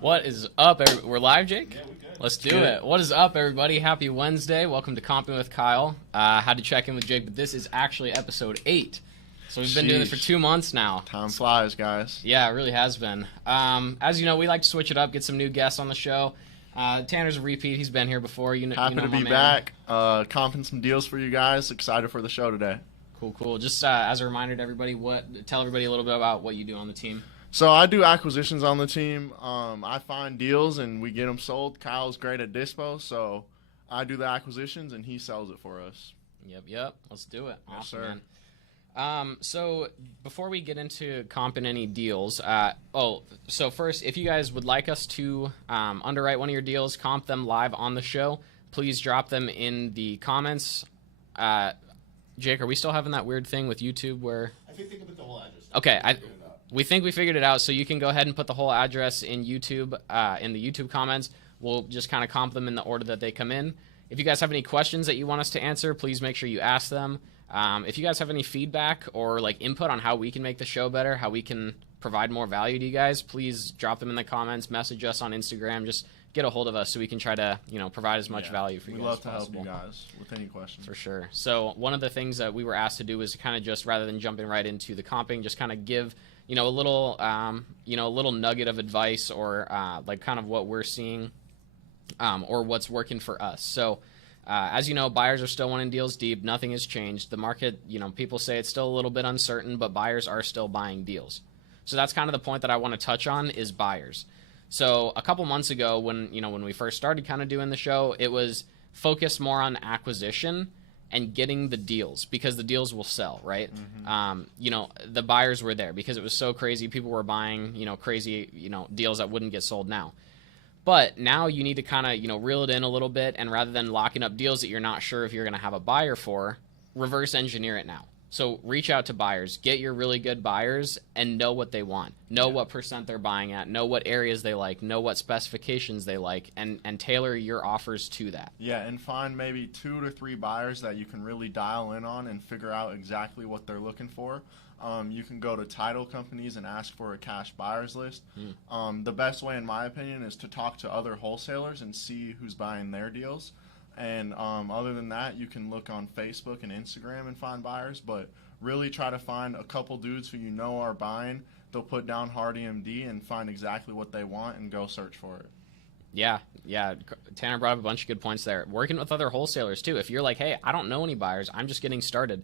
What is up, everybody? We're live, Jake? Yeah, we good. Let's do it. What is up, everybody? Happy Wednesday. Welcome to Comping with Kyle. Had to check in with Jake, but this is actually episode 8. So we've been doing this for 2 months now. Time flies, guys. Yeah, it really has been. As you know, we like to switch it up, get some new guests on the show. Tanner's a repeat. He's been here before. Happy to be back. Comping some deals for you guys. Excited for the show today. Cool. Just as a reminder to everybody, tell everybody a little bit about what you do on the team. So I do acquisitions on the team. I find deals and we get them sold. Kyle's great at dispo, so I do the acquisitions and he sells it for us. Yep. Let's do it. Yes, Awesome, sir. man. So before we get into comping any deals, so first, if you guys would like us to underwrite one of your deals, comp them live on the show, please drop them in the comments. Jake, are we still having that weird thing with YouTube where... I think they can put the whole address. Okay, we think we figured it out, so you can go ahead and put the whole address in YouTube, in the YouTube comments. We'll just kind of comp them in the order that they come in. If you guys have any questions that you want us to answer, please make sure you ask them. If you guys have any feedback or like input on how we can make the show better, how we can provide more value to you guys, please drop them in the comments, message us on Instagram, just get a hold of us so we can try to, provide as much value for you guys as possible. We love to help you guys with any questions. For sure. So one of the things that we were asked to do was kind of just, rather than jumping right into the comping, just kind of give a little nugget of advice or like kind of what we're seeing or what's working for us. So as you know, buyers are still wanting deals deep. Nothing has changed. The market, people say it's still a little bit uncertain, but buyers are still buying deals. So that's kind of the point that I want to touch on is buyers. So a couple months ago when we first started kind of doing the show, it was focused more on acquisition and getting the deals because the deals will sell, right? Mm-hmm. The buyers were there because it was so crazy. People were buying, crazy, deals that wouldn't get sold now. But now you need to kind of, reel it in a little bit, and rather than locking up deals that you're not sure if you're going to have a buyer for, reverse engineer it now. So reach out to buyers, get your really good buyers, and know what they want. Know what % they're buying at, know what areas they like, know what specifications they like, and tailor your offers to that. Yeah, and find maybe 2 to 3 buyers that you can really dial in on and figure out exactly what they're looking for. You can go to title companies and ask for a cash buyers list. The best way, in my opinion, is to talk to other wholesalers and see who's buying their deals. And other than that, you can look on Facebook and Instagram and find buyers, but really try to find a couple dudes who are buying. They'll put down hard EMD and find exactly what they want and go search for it. Yeah. Tanner brought up a bunch of good points there. Working with other wholesalers, too. If you're like, hey, I don't know any buyers, I'm just getting started.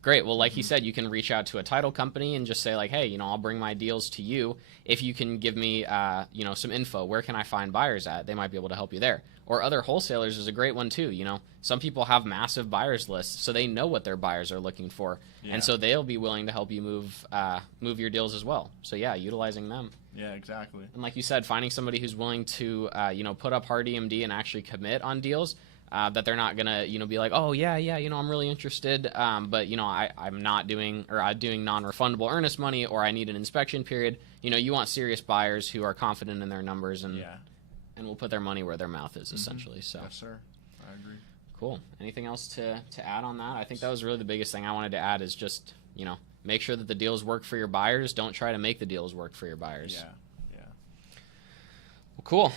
Great. Well, like he said, you can reach out to a title company and just say like, hey, I'll bring my deals to you. If you can give me, some info, where can I find buyers at? They might be able to help you there. Or other wholesalers is a great one too. Some people have massive buyers lists, so they know what their buyers are looking for. Yeah. And so they'll be willing to help you move your deals as well. So yeah, utilizing them. Yeah, exactly. And like you said, finding somebody who's willing to, put up hard EMD and actually commit on deals. That they're not gonna, be like, oh yeah, I'm really interested, but I'm not doing, or I'm doing non-refundable earnest money, or I need an inspection period. You want serious buyers who are confident in their numbers and will put their money where their mouth is, essentially. So yes, sir, I agree. Cool. Anything else to add on that? I think that was really the biggest thing I wanted to add is just make sure that the deals work for your buyers. Don't try to make the deals work for your buyers. Yeah. Well, cool.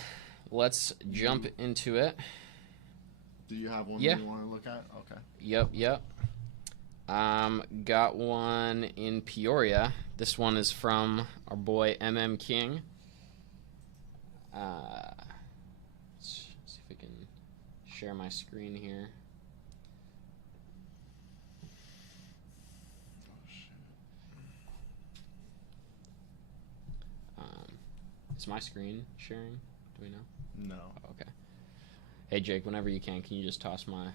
Let's jump into it. Do you have one you want to look at? Okay. Yep. Got one in Peoria. This one is from our boy MLS King. Let's see if we can share my screen here. Is my screen sharing? Do we know? No. Oh, okay. Hey, Jake, whenever you can you just toss my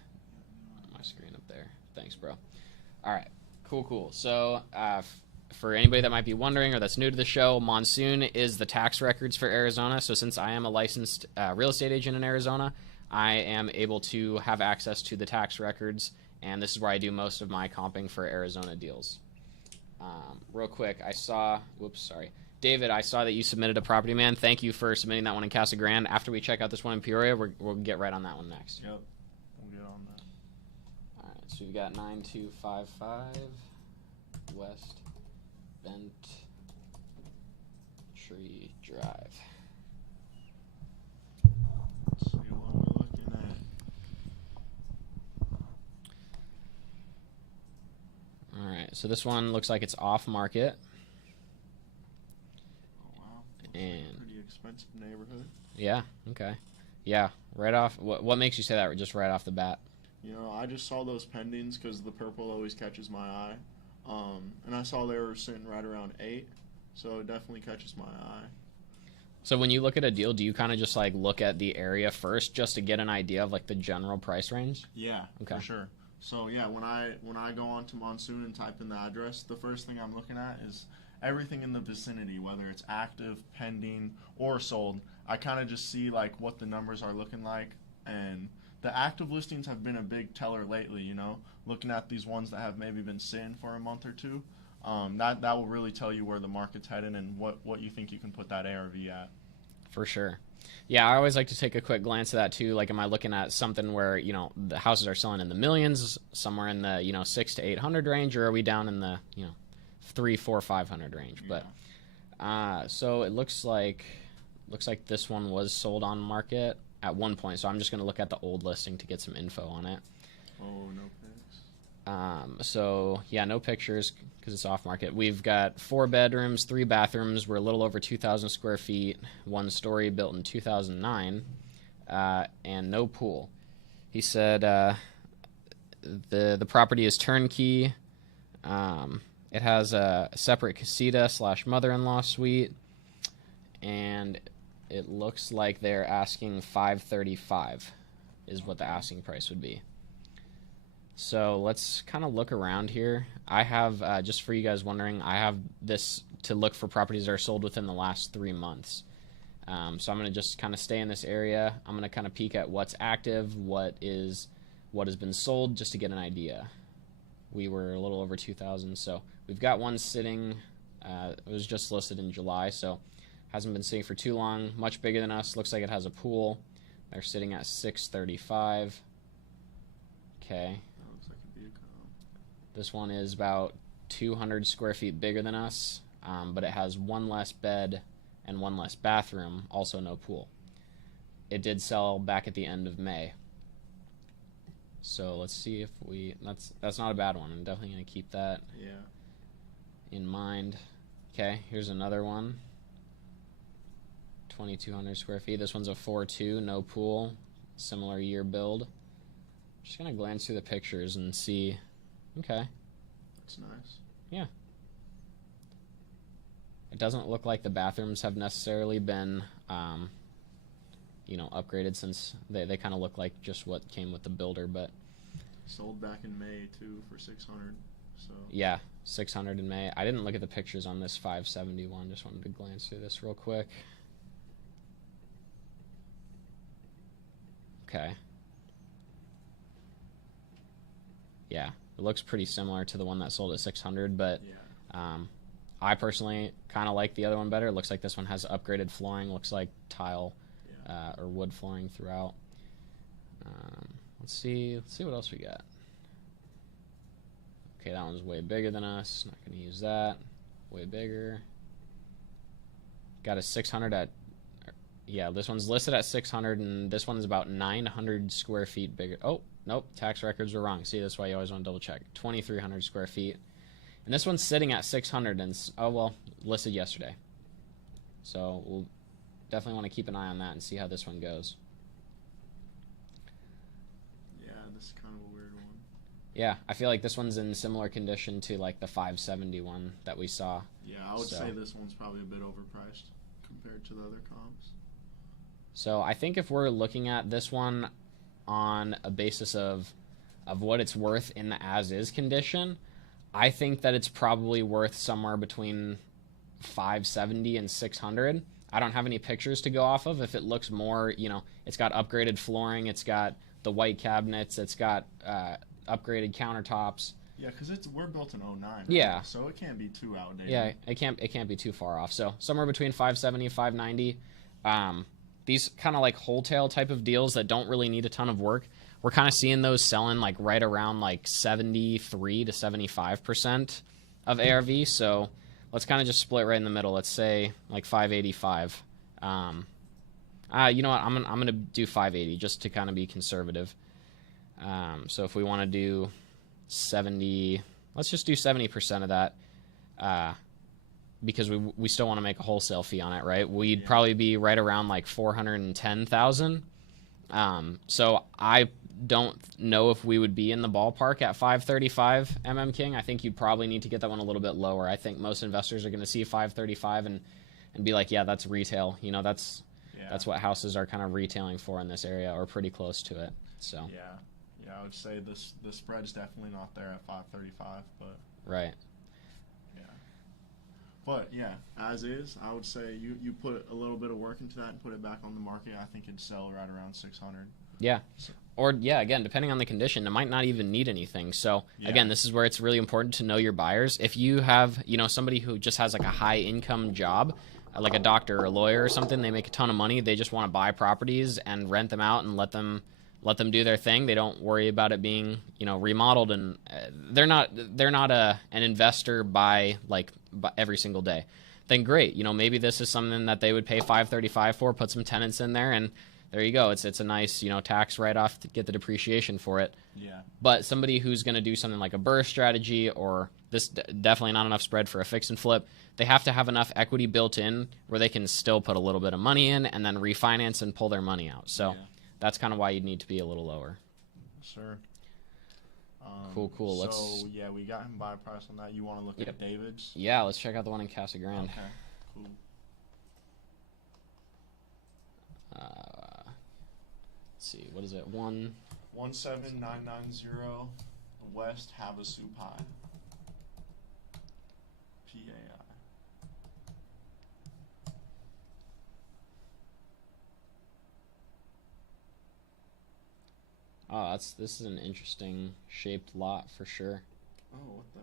screen up there? Thanks, bro. All right, cool. So for anybody that might be wondering or that's new to the show, Monsoon is the tax records for Arizona. So since I am a licensed real estate agent in Arizona, I am able to have access to the tax records, and this is where I do most of my comping for Arizona deals. Real quick, David, I saw that you submitted a property, man. Thank you for submitting that one in Casa Grande. After we check out this one in Peoria, we'll get right on that one next. Yep, we'll get on that. All right, so we've got 9255 West Bent Tree Drive. So this one looks like it's off market. Oh, wow. And Pretty expensive neighborhood. yeah, okay. Yeah, right off. What makes you say that just right off the bat? You know, I just saw those pendings because the purple always catches my eye. And I saw they were sitting right around 8, so it definitely catches my eye. So when you look at a deal, do you kind of just like look at the area first just to get an idea of like the general price range? Yeah, Okay. for sure. So yeah, when I go on to Monsoon and type in the address, the first thing I'm looking at is everything in the vicinity, whether it's active, pending, or sold. I kind of just see like what the numbers are looking like, and the active listings have been a big teller lately. You know, looking at these ones that have maybe been sitting for a month or two, that will really tell you where the market's heading and what you think you can put that ARV at. For sure. Yeah, I always like to take a quick glance at that too. Like, am I looking at something where, you know, the houses are selling in the millions, somewhere in the, you know, 600 to 800 range, or are we down in the, you know, 300, 400, 500 range? Yeah. But so it looks like this one was sold on market at one point. So I'm just going to look at the old listing to get some info on it. Oh, no pics. So yeah, no pictures because it's off market. We've got 4 bedrooms, 3 bathrooms. We're a little over 2,000 square feet, 1 story, built in 2009, and no pool. He said the property is turnkey. It has a separate casita / mother-in-law suite, and it looks like they're asking $535 is what the asking price would be. So let's kind of look around here. I have, just for you guys wondering, I have this to look for properties that are sold within the last 3 months. So I'm going to just kind of stay in this area. I'm going to kind of peek at what's active, what has been sold, just to get an idea. We were a little over 2,000, so we've got one sitting. It was just listed in July, so hasn't been sitting for too long. Much bigger than us. Looks like it has a pool. They're sitting at $635. Okay. This one is about 200 square feet bigger than us, but it has 1 less bed and 1 less bathroom, also no pool. It did sell back at the end of May. So let's see if that's not a bad one. I'm definitely going to keep that in mind. Okay, here's another one. 2,200 square feet. This one's a 4.2, no pool, similar year build. Just going to glance through the pictures and see. Okay. That's nice. Yeah. It doesn't look like the bathrooms have necessarily been, you know, upgraded since they kind of look like just what came with the builder, but sold back in May too for 600. So yeah, 600 in May. I didn't look at the pictures on this 571. Just wanted to glance through this real quick. Okay. Yeah. It looks pretty similar to the one that sold at 600, but I personally kind of like the other one better. It looks like this one has upgraded flooring. Looks like tile or wood flooring throughout. Let's see what else we got. Okay, that one's way bigger than us. Not going to use that. Way bigger. Got a 600 at... Yeah, this one's listed at 600, and this one's about 900 square feet bigger. Oh, nope, tax records were wrong. See, that's why you always want to double check. 2,300 square feet. And this one's sitting at 600, and, oh, well, listed yesterday. So we'll definitely want to keep an eye on that and see how this one goes. Yeah, this is kind of a weird one. Yeah, I feel like this one's in similar condition to, like, the 571 that we saw. Yeah, I would say this one's probably a bit overpriced compared to the other comps. So I think if we're looking at this one on a basis of what it's worth in the as-is condition, I think that it's probably worth somewhere between 570 and 600. I don't have any pictures to go off of. If it looks more, you know, it's got upgraded flooring, it's got the white cabinets, it's got upgraded countertops. Yeah, because we're built in 09. Right? Yeah. So it can't be too outdated. Yeah, it can't be too far off. So somewhere between 570 and 590. These kind of like wholesale type of deals that don't really need a ton of work, we're kind of seeing those selling like right around like 73 to 75% of ARV. So let's kind of just split right in the middle. Let's say like 585. You know what? I'm gonna do 580 just to kind of be conservative. So if we want to do 70, let's just do 70% of that, because we still want to make a wholesale fee on it, right? We'd probably be right around like 410,000. So I don't know if we would be in the ballpark at 535 King. I think you'd probably need to get that one a little bit lower. I think most investors are going to see 535 and be like, yeah, that's retail. You know, that's what houses are kind of retailing for in this area, or pretty close to it. So yeah, I would say the spread's definitely not there at 535, but right. But yeah, as is, I would say you put a little bit of work into that and put it back on the market. I think it'd sell right around 600. Yeah. Or again, depending on the condition, it might not even need anything. So again, this is where it's really important to know your buyers. If you have, somebody who just has like a high income job, like a doctor or a lawyer or something, they make a ton of money. They just want to buy properties and rent them out and let them do their thing. They don't worry about it being, remodeled, and they're not an investor by every single day. Then great, maybe this is something that they would pay $535 for, put some tenants in there, and there you go. It's a nice, tax write-off to get the depreciation for it. Yeah. But somebody who's going to do something like a burst strategy, or this definitely not enough spread for a fix and flip, they have to have enough equity built in where they can still put a little bit of money in and then refinance and pull their money out. So that's kind of why you'd need to be a little lower. Sure. Cool. So, we got him buy price on that. You want to look at David's? Yeah, let's check out the one in Casa Grande. Okay, cool. Let's see, what is it? 17990 West Havasu Pie. PAI. Oh, this is an interesting shaped lot for sure. Oh, what the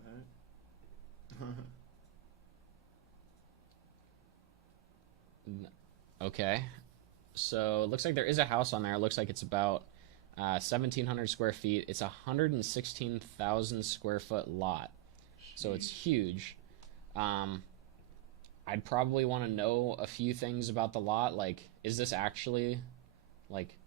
heck? Okay. So it looks like there is a house on there. It looks like it's about 1,700 square feet. It's a 116,000 square foot lot. So it's huge. I'd probably want to know a few things about the lot. Like, is this actually,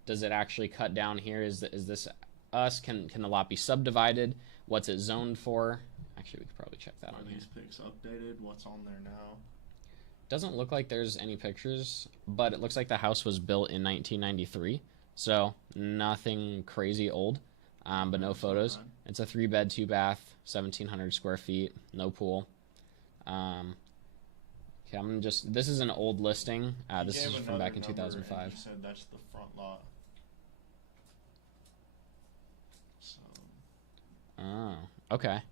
does it actually cut down here? Is this us? Can the lot be subdivided? What's it zoned for? Actually, we could probably check that on here. Are these pics updated? What's on there now? Doesn't look like there's any pictures, but it looks like the house was built in 1993, so nothing crazy old, but no photos. It's a 3-bed, 2-bath, 1,700 square feet, no pool. Okay, this is an old listing. This is from back in 2005. You said that's the front lot. So. Oh, okay.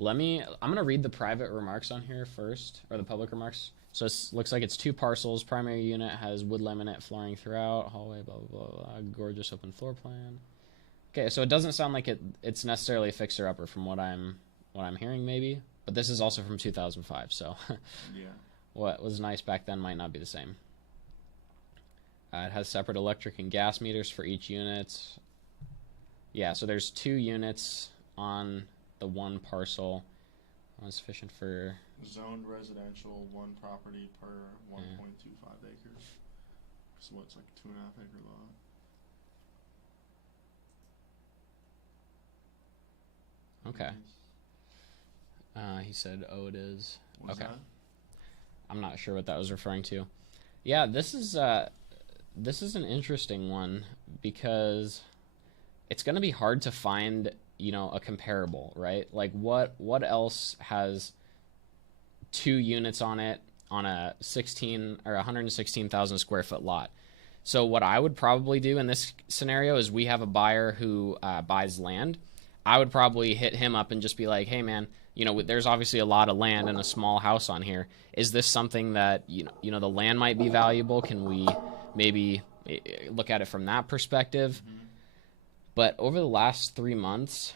I'm going to read the private remarks on here first, or the public remarks. So it looks like it's 2 parcels. Primary unit has wood laminate flooring throughout. Hallway, blah, blah, blah, blah. Gorgeous open floor plan. Okay, so it doesn't sound like it's necessarily a fixer-upper from what I'm hearing, maybe. But this is also from 2005, so yeah. What was nice back then might not be the same. It has separate electric and gas meters for each unit. Yeah, so there's 2 units on the one parcel. Sufficient for zoned residential, 1 property per 1.25 acres. So what's like a 2.5 acre lot? Okay. He said, "Oh, it is." What okay. That? I'm not sure what that was referring to. Yeah, this is an interesting one because it's going to be hard to find, a comparable, right? Like what else has 2 units on it on a 116,000 square foot lot? So what I would probably do in this scenario is we have a buyer who buys land. I would probably hit him up and just be like, "Hey man, there's obviously a lot of land and a small house on here. Is this something that, the land might be valuable? Can we maybe look at it from that perspective?" Mm-hmm. But over the last 3 months,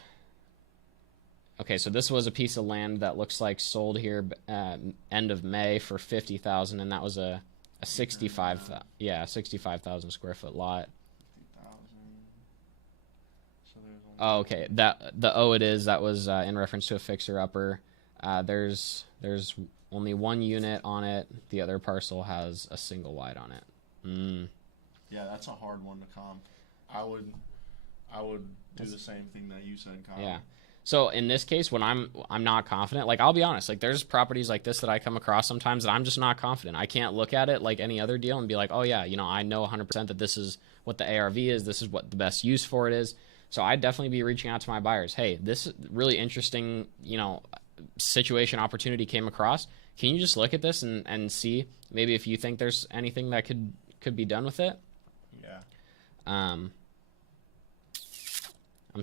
okay, so this was a piece of land that looks like sold here end of May for $50,000, and that was a 65,000 square foot lot. Oh, okay. That was in reference to a fixer upper. There's only 1 unit on it. The other parcel has a single wide on it. Yeah, that's a hard one to comp. I would do the same thing that you said, Kyle. Yeah. So in this case, when I'm not confident, like I'll be honest, like there's properties like this that I come across sometimes that I'm just not confident. I can't look at it like any other deal and be like, oh yeah, I know 100% that this is what the ARV is, this is what the best use for it is. So I'd definitely be reaching out to my buyers. Hey, this really interesting, situation opportunity came across. Can you just look at this and see maybe if you think there's anything that could be done with it? Yeah. I'm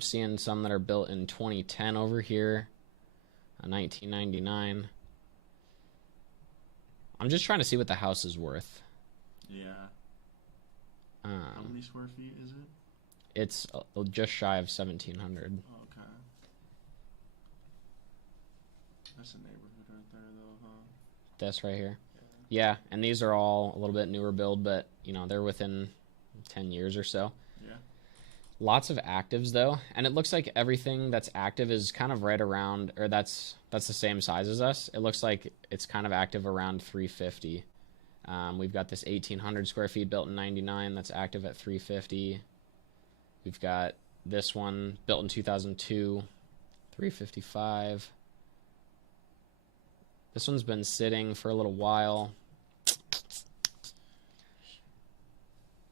seeing some that are built in 2010 over here, 1999. I'm just trying to see what the house is worth. Yeah. How many square feet is it? It's just shy of 1,700. Okay. That's a neighborhood right there, though, huh? This right here. Yeah, and these are all a little bit newer build, but they're within 10 years or so. Yeah. Lots of actives though, and it looks like everything that's active is kind of right around, or that's the same size as us. It looks like it's kind of active around 350. We've got this 1,800 square feet built in 99 that's active at 350. We've got this one built in 2002, 355. This one's been sitting for a little while.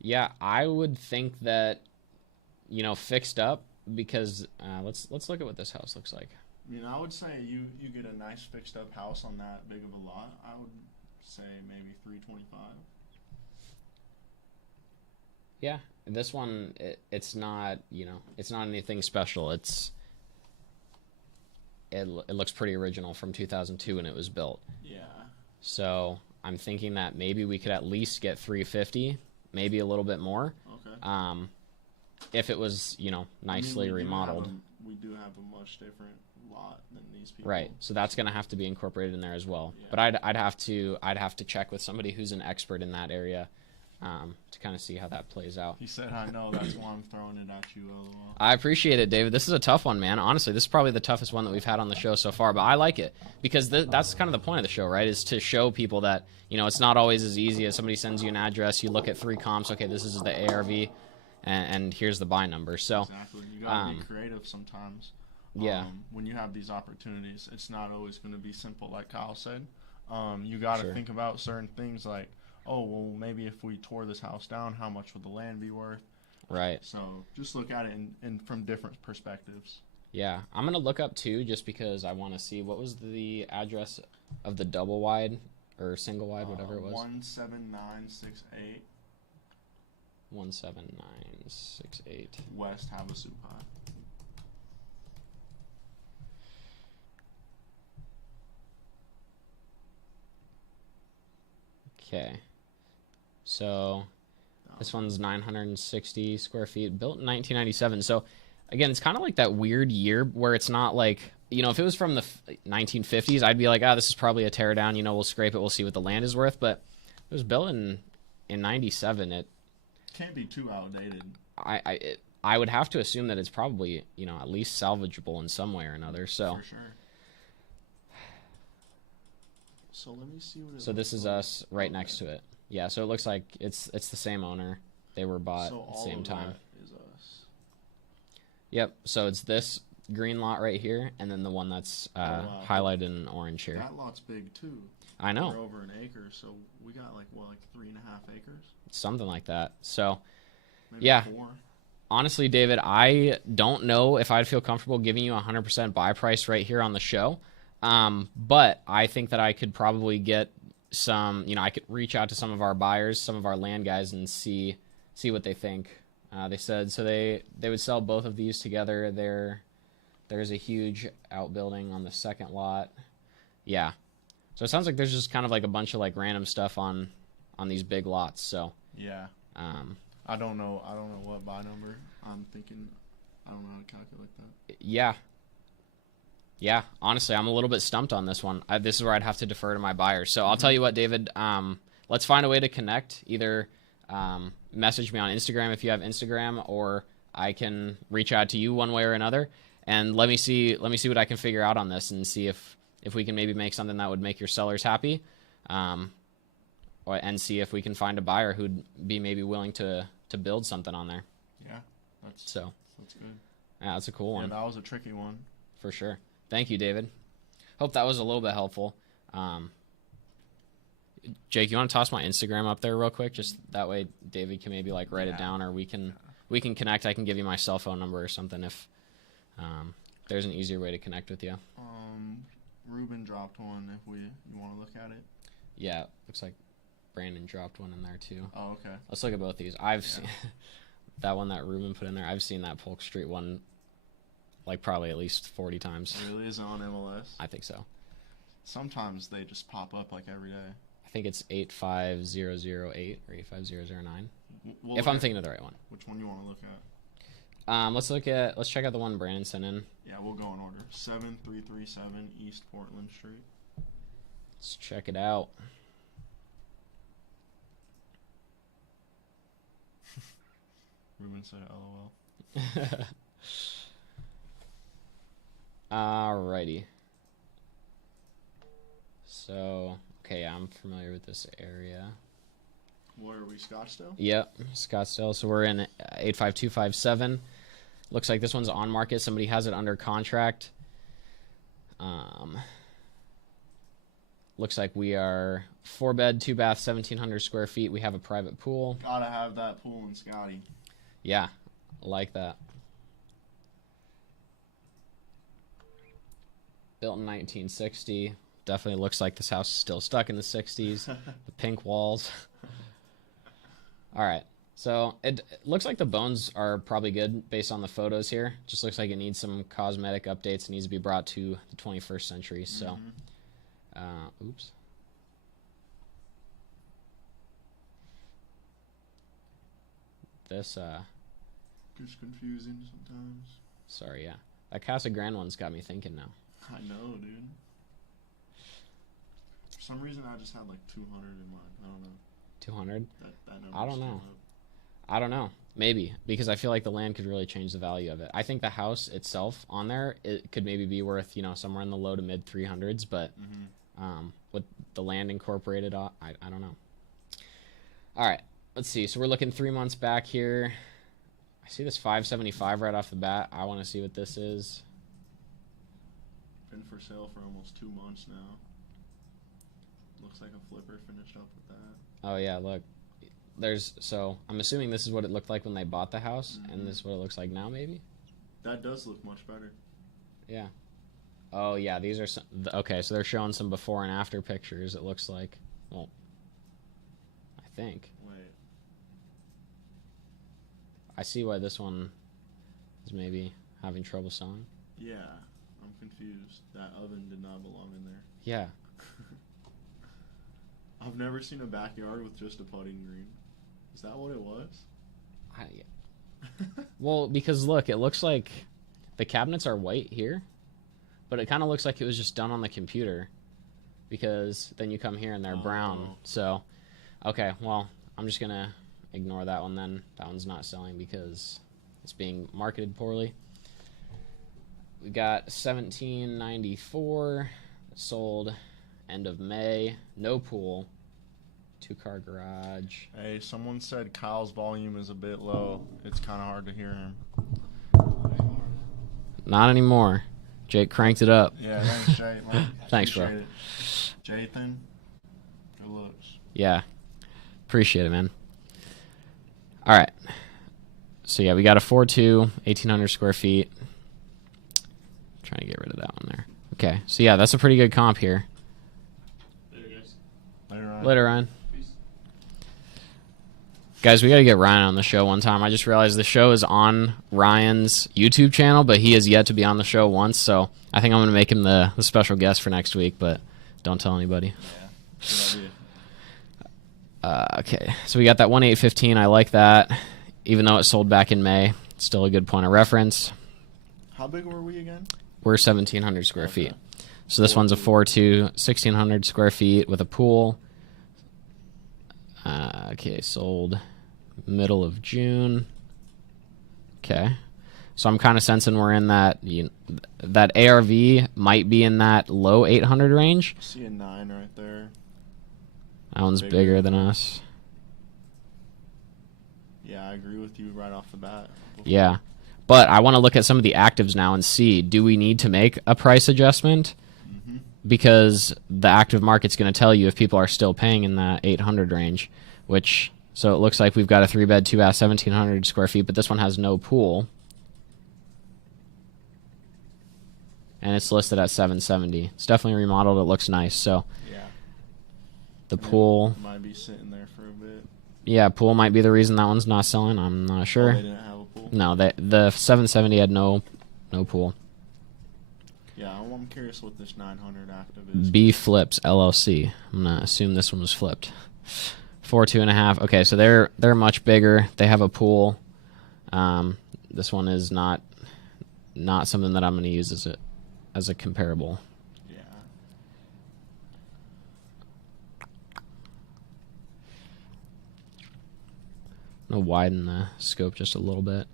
Yeah, I would think that fixed up, because let's look at what this house looks like. I mean, I would say you get a nice fixed up house on that big of a lot. I would say maybe 325. Yeah, this one it's not it's not anything special. It looks pretty original from 2002 when it was built. Yeah. So I'm thinking that maybe we could at least get 350, maybe a little bit more. Okay. If it was nicely remodeled. We do have a much different lot than these people. Right. So that's going to have to be incorporated in there as well. Yeah. But I'd have to check with somebody who's an expert in that area to kind of see how that plays out. He said, I know, that's why I'm throwing it at you, LOL. I appreciate it, David. This is a tough one, man. Honestly, this is probably the toughest one that we've had on the show so far, but I like it because that's kind of the point of the show, right? Is to show people that, it's not always as easy as somebody sends you an address, you look at 3 comps, okay, this is the ARV, and here's the buy number. So exactly. You got to be creative sometimes. Yeah. When you have these opportunities, it's not always going to be simple, like Kyle said. You got to think about certain things like, oh, well, maybe if we tore this house down, how much would the land be worth? Right. So just look at it in from different perspectives. Yeah. I'm going to look up, too, just because I want to see what was the address of the double wide or single wide, whatever it was. 17968. 17968. West Havasupai. Okay. So this one's 960 square feet, built in 1997. So again, it's kind of like that weird year where it's not like, if it was from the 1950s, I'd be like, this is probably a tear down, we'll scrape it, we'll see what the land is worth. But it was built in 97. It can't be too outdated. I would have to assume that it's probably, at least salvageable in some way or another. So for sure. So let me see what it So this is like. us right next to it. Yeah, so it looks like it's the same owner. They were bought So at the all same of time. that is us. Yep, so it's this green lot right here, and then the one that's wow. highlighted in orange here. That lot's big too. I know. We're over an acre, so we got like 3.5 acres? Something like that. So, Maybe yeah. 4. Honestly, David, I don't know if I'd feel comfortable giving you a 100% buy price right here on the show. But I think that I could probably get some, I could reach out to some of our buyers, some of our land guys, and see what they think. They said, so they would sell both of these together. There's a huge outbuilding on the second lot. Yeah. So it sounds like there's just kind of like a bunch of like random stuff on these big lots. So yeah. I don't know what buy number. I'm thinking I don't know how to calculate that. Yeah. Yeah, honestly, I'm a little bit stumped on this one. This is where I'd have to defer to my buyers. So I'll tell you what, David, let's find a way to connect. Either message me on Instagram if you have Instagram, or I can reach out to you one way or another. And let me see what I can figure out on this and see if we can maybe make something that would make your sellers happy, and see if we can find a buyer who'd be maybe willing to build something on there. Yeah, that's good. Yeah, Yeah, that's a cool one. That was a tricky one. For sure. Thank you, David. Hope that was a little bit helpful. Jake, you want to toss my Instagram up there real quick? Just that way David can maybe like write it down, or we can connect. I can give you my cell phone number or something if there's an easier way to connect with you. Ruben dropped one if you want to look at it. Yeah, looks like Brandon dropped one in there too. Oh, okay. Let's look at both these. I've seen that one that Ruben put in there. I've seen that Polk Street one like probably at least 40 times. Really? Is it on MLS? I think so. Sometimes they just pop up like every day. I think it's 85008 or 85009. If I'm thinking of the right one. Which one you want to look at? Let's check out the one Brandon sent in. Yeah, we'll go in order. 7337 East Portland Street. Let's check it out. Ruben said LOL. Alrighty. So, okay, I'm familiar with this area. Where are we, Scottsdale? Yep, Scottsdale. So we're in 85257. Looks like this one's on market. Somebody has it under contract. Looks like we are 4-bed, 2-bath, 1,700 square feet. We have a private pool. Gotta have that pool in Scotty. Yeah, like that. Built in 1960. Definitely looks like this house is still stuck in the 60s. The pink walls. All right. So it looks like the bones are probably good based on the photos here. Just looks like it needs some cosmetic updates. It needs to be brought to the 21st century. So, oops. This, It's confusing sometimes. Sorry, yeah. That Casa Grande one's got me thinking now. I know, dude. For some reason, I just had like 200 in mind. I don't know. 200? That number. I don't know. I don't know. Maybe, because I feel like the land could really change the value of it. I think the house itself on there, it could maybe be worth, somewhere in the low to mid 300s, but with the land incorporated, I don't know. All right, let's see. So we're looking 3 months back here. I see this 575 right off the bat. I want to see what this is. Been for sale for almost 2 months now. Looks like a flipper finished up with that. Oh yeah, look. So I'm assuming this is what it looked like when they bought the house, and this is what it looks like now, maybe? That does look much better. Yeah. Oh yeah, these are some, okay, so they're showing some before and after pictures, it looks like. Well, I think. Wait. I see why this one is maybe having trouble selling. Yeah, I'm confused. That oven did not belong in there. Yeah. I've never seen a backyard with just a putting green. Is that what it was? Well, because look, it looks like the cabinets are white here, but it kind of looks like it was just done on the computer, because then you come here and they're brown. So, okay, well, I'm just going to ignore that one then. That one's not selling because it's being marketed poorly. We got 1794 sold end of May. No pool. 2-car garage. Hey, someone said Kyle's volume is a bit low. It's kind of hard to hear him. Not anymore. Jake cranked it up. Yeah, thanks, Jay. Thanks, bro. It. Jathan, good looks. Yeah. Appreciate it, man. All right. So, yeah, we got a 4.2, 1,800 square feet. Trying to get rid of that one there. Okay. So, yeah, that's a pretty good comp here. Later, guys. Later, Ryan. Later, Ryan. Guys, we got to get Ryan on the show one time. I just realized the show is on Ryan's YouTube channel, but he has yet to be on the show once, so I think I'm going to make him the special guest for next week, but don't tell anybody. Yeah, good idea. Okay, so we got that 1.815. I like that. Even though it sold back in May, it's still a good point of reference. How big were we again? We're 1,700 square feet. So this one's a 4.2, 1,600 square feet with a pool. Okay, sold middle of June. Okay. So I'm kind of sensing we're in that, that ARV might be in that low 800 range. I see a 9 right there. That one's bigger than us. Yeah, I agree with you right off the bat. Yeah. But I want to look at some of the actives now and see, do we need to make a price adjustment? Because the active market's going to tell you if people are still paying in that 800 range, which, so it looks like we've got a 3-bed, 2-bath, 1,700 square feet, but this one has no pool. And it's listed at 770. It's definitely remodeled. It looks nice. So Yeah. the pool It might be sitting there for a bit. Yeah, pool might be the reason that one's not selling. I'm not sure. Oh, they didn't have a pool? No, the 770 had no pool. Yeah, I'm curious what this 900 active is. B Flips LLC. I'm gonna assume this one was flipped. 4 2.5. Okay, so they're much bigger. They have a pool. This one is not something that I'm gonna use as a comparable. Yeah. I'm gonna widen the scope just a little bit.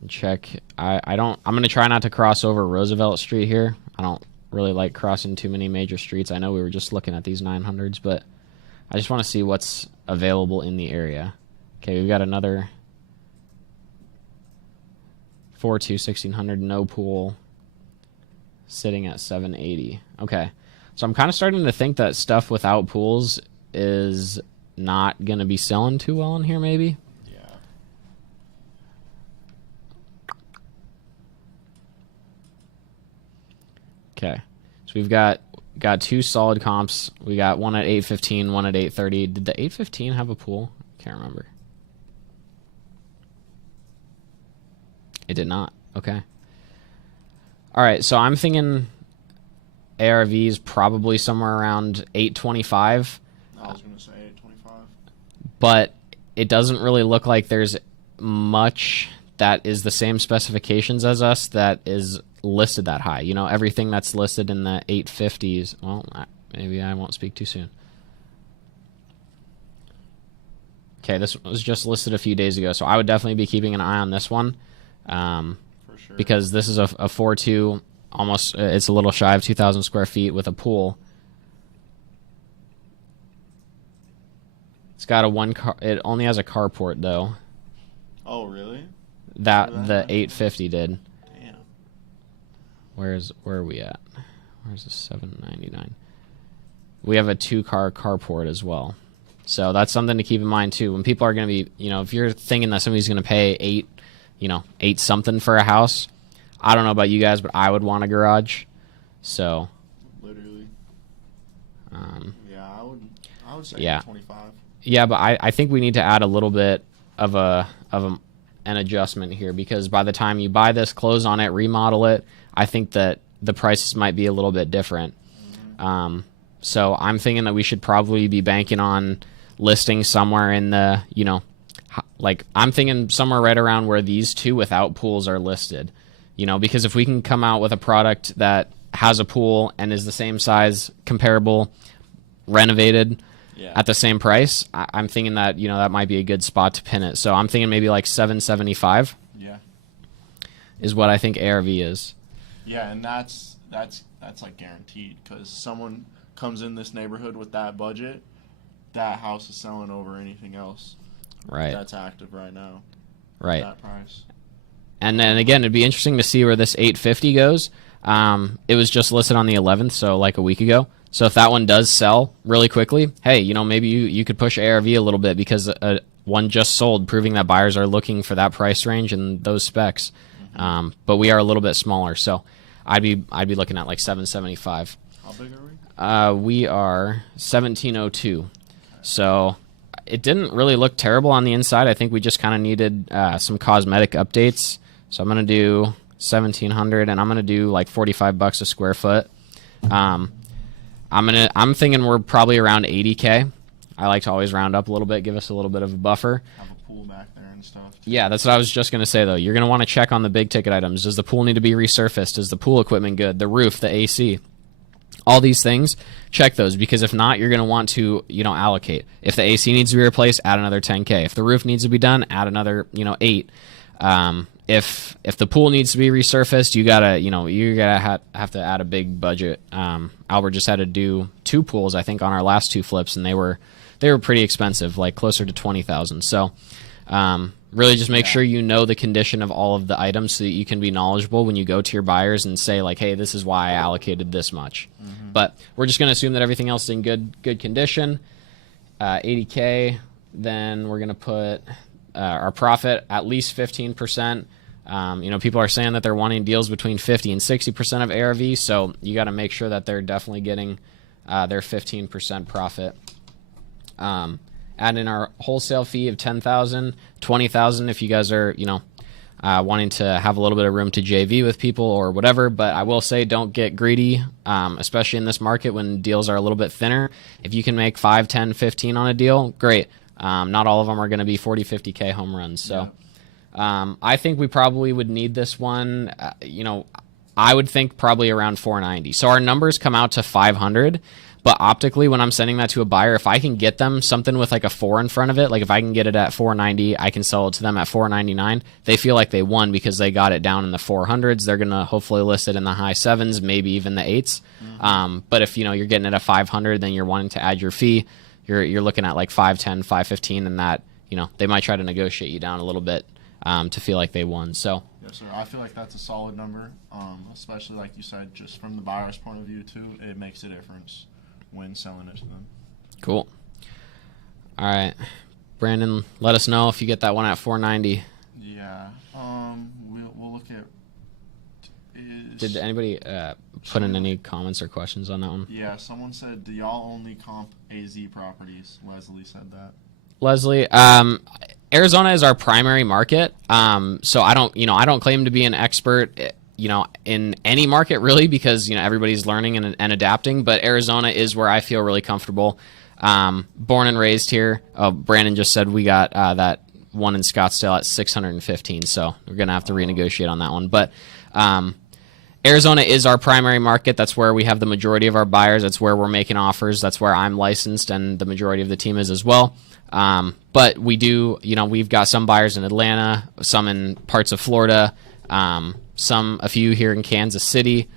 And check. I'm gonna try not to cross over Roosevelt Street here. I don't really like crossing too many major streets. I know we were just looking at these 900s, but I just want to see what's available in the area. Okay, we've got another 4.2 1600, no pool, sitting at 780. Okay, so I'm kind of starting to think that stuff without pools is not going to be selling too well in here, maybe. Yeah. Okay, so we've got two solid comps. We got one at 815, one at 830. Did the 815 have a pool? Can't remember. It did not. Okay. All right, so I'm thinking ARV is probably somewhere around 825. I was going to say 825. But it doesn't really look like there's much that is the same specifications as us that is listed that high. You know, everything that's listed in the 850s. Well, maybe I won't speak too soon. Okay, this was just listed a few days ago, so I would definitely be keeping an eye on this one. For sure. Because this is a 4.2, almost, it's a little shy of 2,000 square feet with a pool. It's got a one car. It only has a carport though. Oh, really? That the 850 did. Damn. Where are we at? Where's the 799? We have a 2-car carport as well. So that's something to keep in mind too. When people are going to be, you know, if you're thinking that somebody's going to pay 8 something for a house, I don't know about you guys, but I would want a garage. So. Literally. Yeah, I would say yeah. 25. Yeah, but I think we need to add a little bit of an adjustment here, because by the time you buy this, close on it, remodel it, I think that the prices might be a little bit different. Mm-hmm. So I'm thinking that we should probably be banking on listing somewhere in the, you know, like I'm thinking somewhere right around where these two without pools are listed, you know, because if we can come out with a product that has a pool and is the same size, comparable, renovated, at the same price, I'm thinking that, you know, that might be a good spot to pin it. So I'm thinking maybe like 775. Yeah. Is what I think ARV is. Yeah, and that's like guaranteed, because someone comes in this neighborhood with that budget, that house is selling over anything else. Right. That's active right now. Right. That price. And then again, it'd be interesting to see where this 850 goes. It was just listed on the 11th, so like a week ago. So if that one does sell really quickly, hey, you know, maybe you could push ARV a little bit, because one just sold, proving that buyers are looking for that price range and those specs. Mm-hmm. But we are a little bit smaller, so I'd be looking at like 775. How big are we? We are 1702. So it didn't really look terrible on the inside. I think we just kind of needed some cosmetic updates. So I'm gonna do 1700, and I'm gonna do like $45 a square foot. I'm thinking we're probably around 80K. I like to always round up a little bit, give us a little bit of a buffer. Have a pool back there and stuff. Yeah, that's what I was just going to say, though. You're going to want to check on the big ticket items. Does the pool need to be resurfaced? Is the pool equipment good? The roof, the AC, all these things, check those, because if not, you're going to want to, you know, allocate. If the AC needs to be replaced, add another 10K. If the roof needs to be done, add another, 8. If the pool needs to be resurfaced, you gotta have to add a big budget. Albert just had to do 2 pools, I think, on our last 2 flips, and they were pretty expensive, like closer to $20,000. So Really just make sure you know the condition of all of the items so that you can be knowledgeable when you go to your buyers and say like, hey, this is why I allocated this much. But we're just going to assume that everything else is in good condition. 80K, then we're going to put our profit at least 15%. People are saying that they're wanting deals between 50 and 60% of ARV, so you got to make sure that they're definitely getting their 15% profit. Add in our wholesale fee of $10,000, $20,000 if you guys are, wanting to have a little bit of room to JV with people or whatever. But I will say, don't get greedy, especially in this market when deals are a little bit thinner. If you can make 5, 10, 15 on a deal, great. Not all of them are going to be 40, 50K home runs. So I think we probably would need this one. I would think probably around 490. So our numbers come out to 500. But optically, when I'm sending that to a buyer, if I can get them something with like a 4 in front of it, like if I can get it at 490, I can sell it to them at 499. They feel like they won because they got it down in the 400s. They're going to hopefully list it in the high 7s, maybe even the 8s. But if you're getting it at 500, then you're wanting to add your fee. You're looking at like 510, 515, and that they might try to negotiate you down a little bit to feel like they won. So. Yes, sir. I feel like that's a solid number, especially like you said, just from the buyer's point of view too. It makes a difference when selling it to them. Cool. All right, Brandon, let us know if you get that one at 490. Yeah. We'll look at. Did anybody put in any comments or questions on that one? Yeah, someone said, "Do y'all only comp AZ properties?" Leslie said that. Leslie, Arizona is our primary market. So I don't claim to be an expert, in any market really, because, everybody's learning and adapting, but Arizona is where I feel really comfortable. Born and raised here. Brandon just said we got that one in Scottsdale at 615. So we're going to have to renegotiate on that one. But, Arizona is our primary market. That's where we have the majority of our buyers. That's where we're making offers. That's where I'm licensed and the majority of the team is as well. But we do, we've got some buyers in Atlanta, some in parts of Florida, a few here in Kansas City.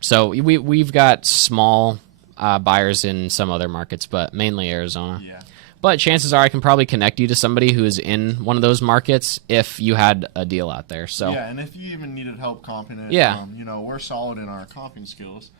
So we've got small buyers in some other markets, but mainly Arizona. Yeah. But chances are I can probably connect you to somebody who is in one of those markets if you had a deal out there. So yeah, and if you even needed help comping it, we're solid in our comping skills.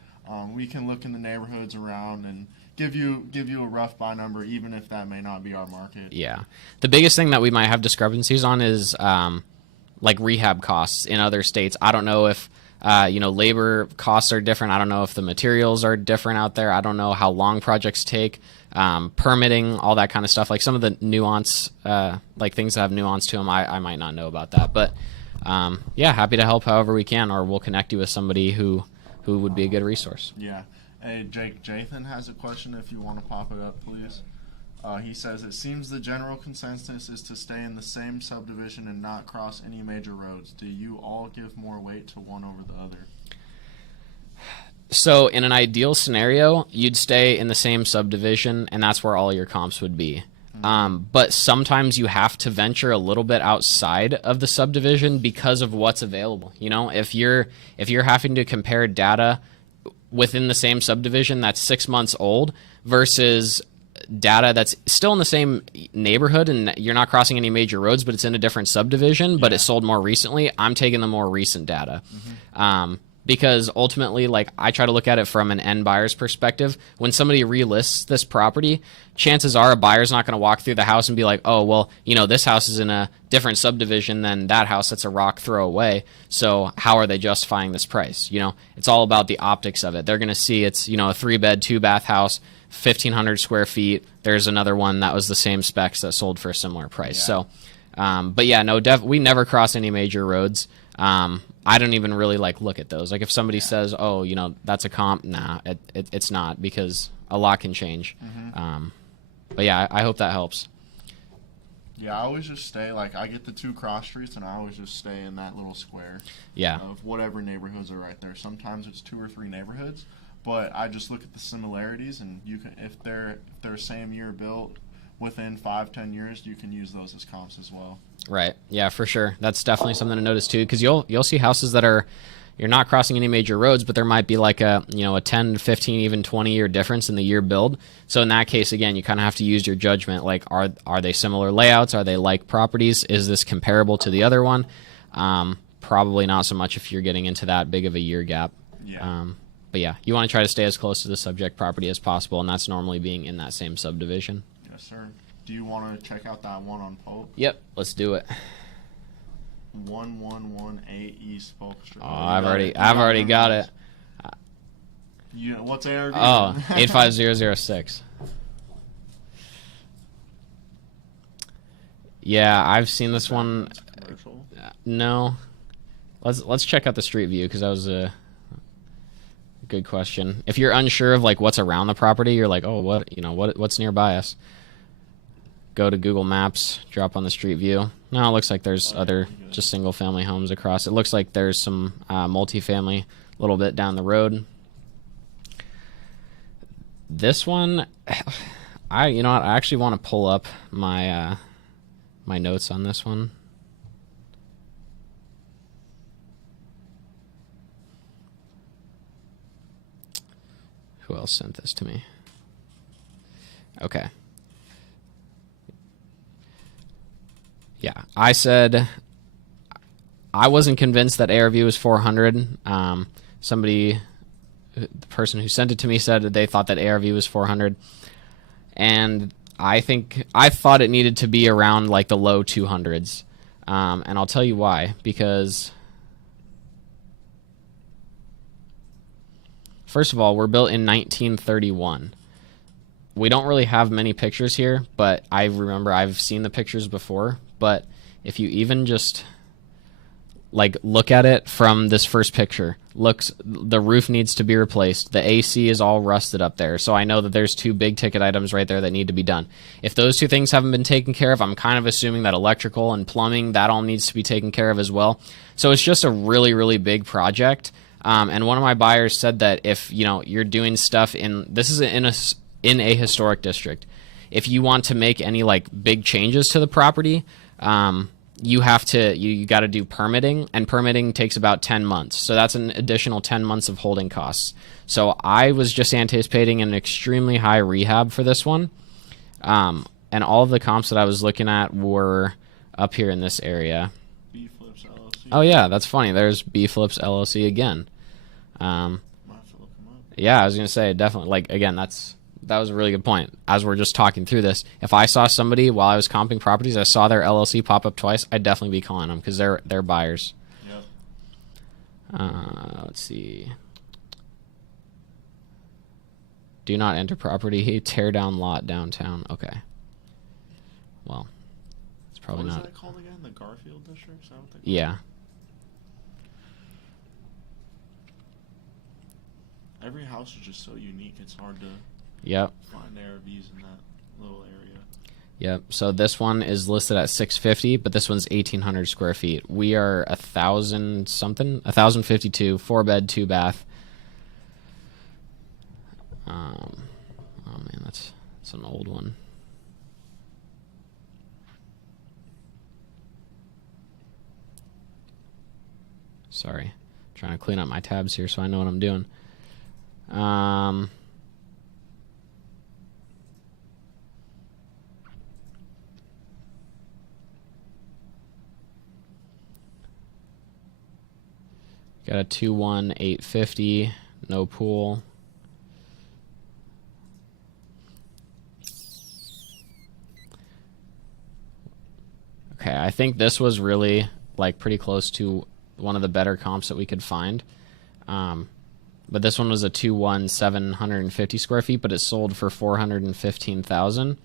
We can look in the neighborhoods around and give you a rough buy number, even if that may not be our market. Yeah. The biggest thing that we might have discrepancies on is like rehab costs in other states. I don't know if labor costs are different. I don't know if the materials are different out there. I don't know how long projects take, permitting, all that kind of stuff. Like some of the nuance, like things that have nuance to them, I might not know about that. But happy to help however we can, or we'll connect you with somebody who would be a good resource. Yeah. Hey, Jathan has a question if you want to pop it up, please. He says, it seems the general consensus is to stay in the same subdivision and not cross any major roads. Do you all give more weight to one over the other? So in an ideal scenario, you'd stay in the same subdivision, and that's where all your comps would be. But sometimes you have to venture a little bit outside of the subdivision because of what's available. If you're having to compare data within the same subdivision that's 6 months old versus data that's still in the same neighborhood and you're not crossing any major roads, but it's in a different subdivision, but it sold more recently, I'm taking the more recent data. Because ultimately, like, I try to look at it from an end buyer's perspective. When somebody relists this property, chances are a buyer's not going to walk through the house and be like, oh, well, this house is in a different subdivision than that house that's a rock throw away. So how are they justifying this price? It's all about the optics of it. They're going to see it's, a 3-bed, 2-bath house, 1,500 square feet. There's another one that was the same specs that sold for a similar price. So, we never cross any major roads. I don't even really look at those. Like if somebody says, oh, that's a comp, nah, it's not, because a lot can change. But yeah, I hope that helps. Yeah, I always just stay, I get the 2 cross streets and I always just stay in that little square. Yeah. Of whatever neighborhoods are right there. Sometimes it's 2 or 3 neighborhoods, but I just look at the similarities, and you can, if they're same year built, within 5-10 years, you can use those as comps as well. Right. Yeah, for sure. That's definitely something to notice too, because you'll see houses that are, you're not crossing any major roads, but there might be like a 10, 15, even 20-year difference in the year build. So in that case, again, you kind of have to use your judgment. Like, are they similar layouts? Are they like properties? Is this comparable to the other one? Probably not so much if you're getting into that big of a year gap. Yeah. But yeah, you want to try to stay as close to the subject property as possible, and that's normally being in that same subdivision. Yes, sir. Do you want to check out that one on Polk? Yep, let's do it. 1118 East Polk Street. Oh, I've already got it. What's ARV? Oh, 85006. Yeah, I've seen this one. No. Let's check out the street view, because that was a good question. If you're unsure of like what's around the property, you're like, oh, what's nearby us? Go to Google Maps, drop on the street view. No, it looks like there's other just single family homes across. It looks like there's some multifamily a little bit down the road. This one, I actually want to pull up my my notes on this one. Who else sent this to me? Okay. Yeah, I said I wasn't convinced that ARV was 400. The person who sent it to me said that they thought that ARV was 400. And I thought it needed to be around like the low 200s. And I'll tell you why. Because first of all, we're built in 1931. We don't really have many pictures here, but I remember I've seen the pictures before. But if you even just like look at it from this first picture, the roof needs to be replaced. The AC is all rusted up there. So I know that there's 2 big ticket items right there that need to be done. If those 2 things haven't been taken care of, I'm kind of assuming that electrical and plumbing, that all needs to be taken care of as well. So it's just a really, really big project. And one of my buyers said that if you're doing stuff this is in a historic district, if you want to make any like big changes to the property, you got to do permitting, and permitting takes about 10 months. So that's an additional 10 months of holding costs. So I was just anticipating an extremely high rehab for this one. And all of the comps that I was looking at were up here in this area. B Flips LLC. Oh yeah, that's funny. There's B Flips LLC again. Might have to look them up. Yeah, I was gonna say definitely. Like again, that was a really good point. As we're just talking through this, if I saw somebody while I was comping properties, I saw their LLC pop up twice, I'd definitely be calling them because they're buyers. Yep. Let's see. Do not enter property. Tear down lot downtown. Okay. Well, it's probably not. What is that called again? The Garfield District? Is that what they call it? Yeah. Every house is just so unique. It's hard to Yep. find ARVs in that little area. Yep. So this one is listed at 650, but this one's 1,800 square feet. We are 1,000 something, 1,052, 4-bed, 2-bath. Oh man, that's an old one. Sorry, trying to clean up my tabs here so I know what I'm doing. Got a 21850, no pool. Okay, I think this was really like pretty close to one of the better comps that we could find. But this one was a 21750 square feet, but it sold for 415,000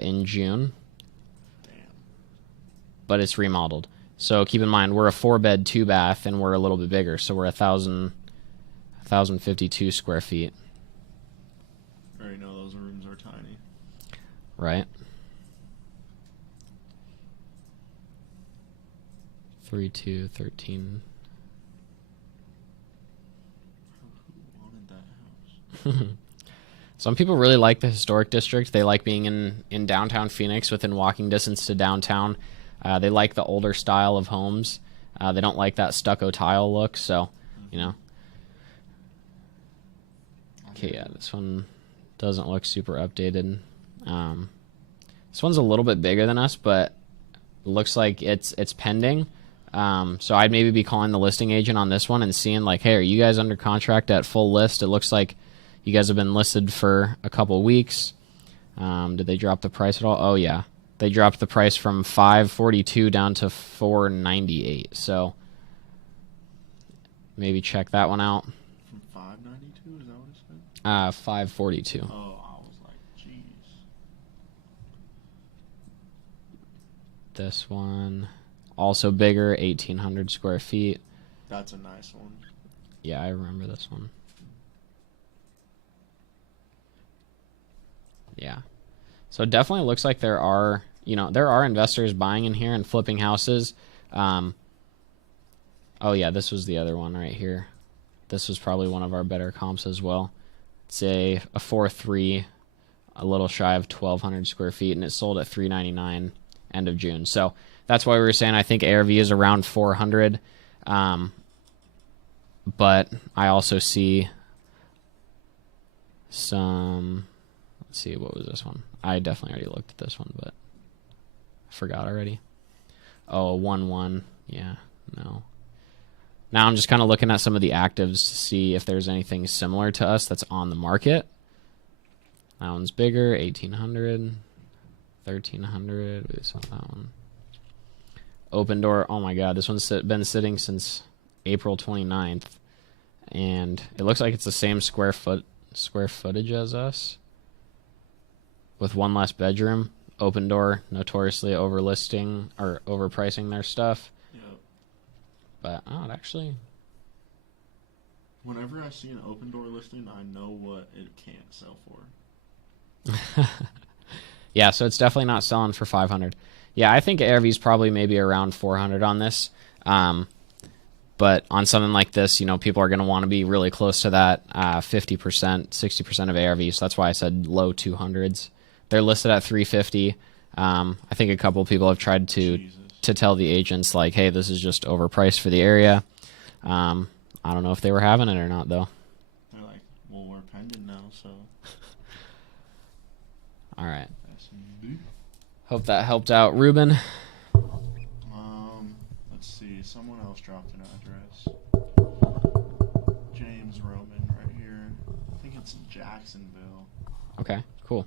in June. Damn. But it's remodeled. So keep in mind, we're a 4-bed, 2-bath, and we're a little bit bigger. So we're 1,052 square feet. I already know those rooms are tiny. Right. 3, 2, 13. Who wanted that house? Some people really like the historic district. They like being in downtown Phoenix within walking distance to downtown. They like the older style of homes. They don't like that stucco tile look, so, you know. Okay, yeah, this one doesn't look super updated. This one's a little bit bigger than us, but it looks like it's pending. So I'd maybe be calling the listing agent on this one and seeing like, hey, are you guys under contract at full list? It looks like you guys have been listed for a couple weeks. Did they drop the price at all? Oh yeah, they dropped the price from $542 down to $498. So maybe check that one out. From $592, is that what it said? $542. Oh, I was like, jeez. This one also bigger, 1,800 square feet. That's a nice one. Yeah, I remember this one. Yeah. So it definitely looks like there are investors buying in here and flipping houses. Oh yeah, this was the other one right here. This was probably one of our better comps as well. It's a 4.3, a little shy of 1,200 square feet, and it sold at $399 end of June. So that's why we were saying I think ARV is around 400. But I also see some. Let's see, what was this one? I definitely already looked at this one, but I forgot already. Oh, 1-1. Yeah, no. Now I'm just kind of looking at some of the actives to see if there's anything similar to us that's on the market. That one's bigger, 1,800, 1,300. We saw that one. Open Door. Oh my God, this one's been sitting since April 29th, and it looks like it's the same square footage as us, with one less bedroom. Open Door, notoriously overlisting or overpricing their stuff. Yep. But it actually. Whenever I see an Open Door listing, I know what it can't sell for. Yeah, so it's definitely not selling for 500. Yeah, I think ARV is probably maybe around 400 on this. But on something like this, people are going to want to be really close to that 50%, 60% of ARV. So that's why I said low 200s. They're listed at 350. I think a couple of people have tried to tell the agents like, hey, this is just overpriced for the area. I don't know if they were having it or not, though. They're like, well, we're pending now, so. All right. Hope that helped out, Ruben. Let's see. Someone else dropped an address. James Roman right here. I think it's Jacksonville. Okay, cool.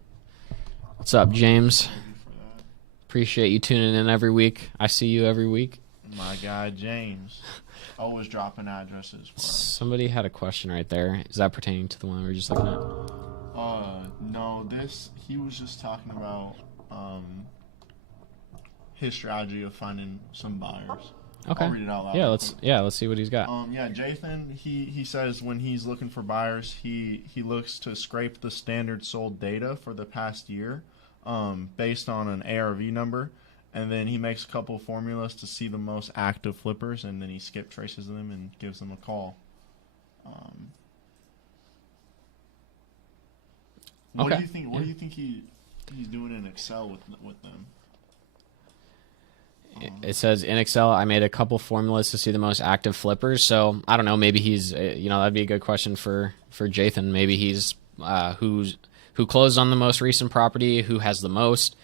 What's up, James? Thank you for that. Appreciate you tuning in every week. I see you every week. My guy, James. Always dropping addresses for us. Somebody had a question right there. Is that pertaining to the one we were just looking at? No, he was just talking about his strategy of finding some buyers. Okay. I'll read it out loud. Let's see what he's got. Jathan, he says when he's looking for buyers, he looks to scrape the standard sold data for the past year, based on an ARV number, and then he makes a couple of formulas to see the most active flippers, and then he skip traces them and gives them a call. What do you think? What do you think he's doing in Excel with them? It says in Excel, I made a couple formulas to see the most active flippers. So I don't know. Maybe he's, that'd be a good question for Jathan. Maybe he's who closed on the most recent property, who has the most.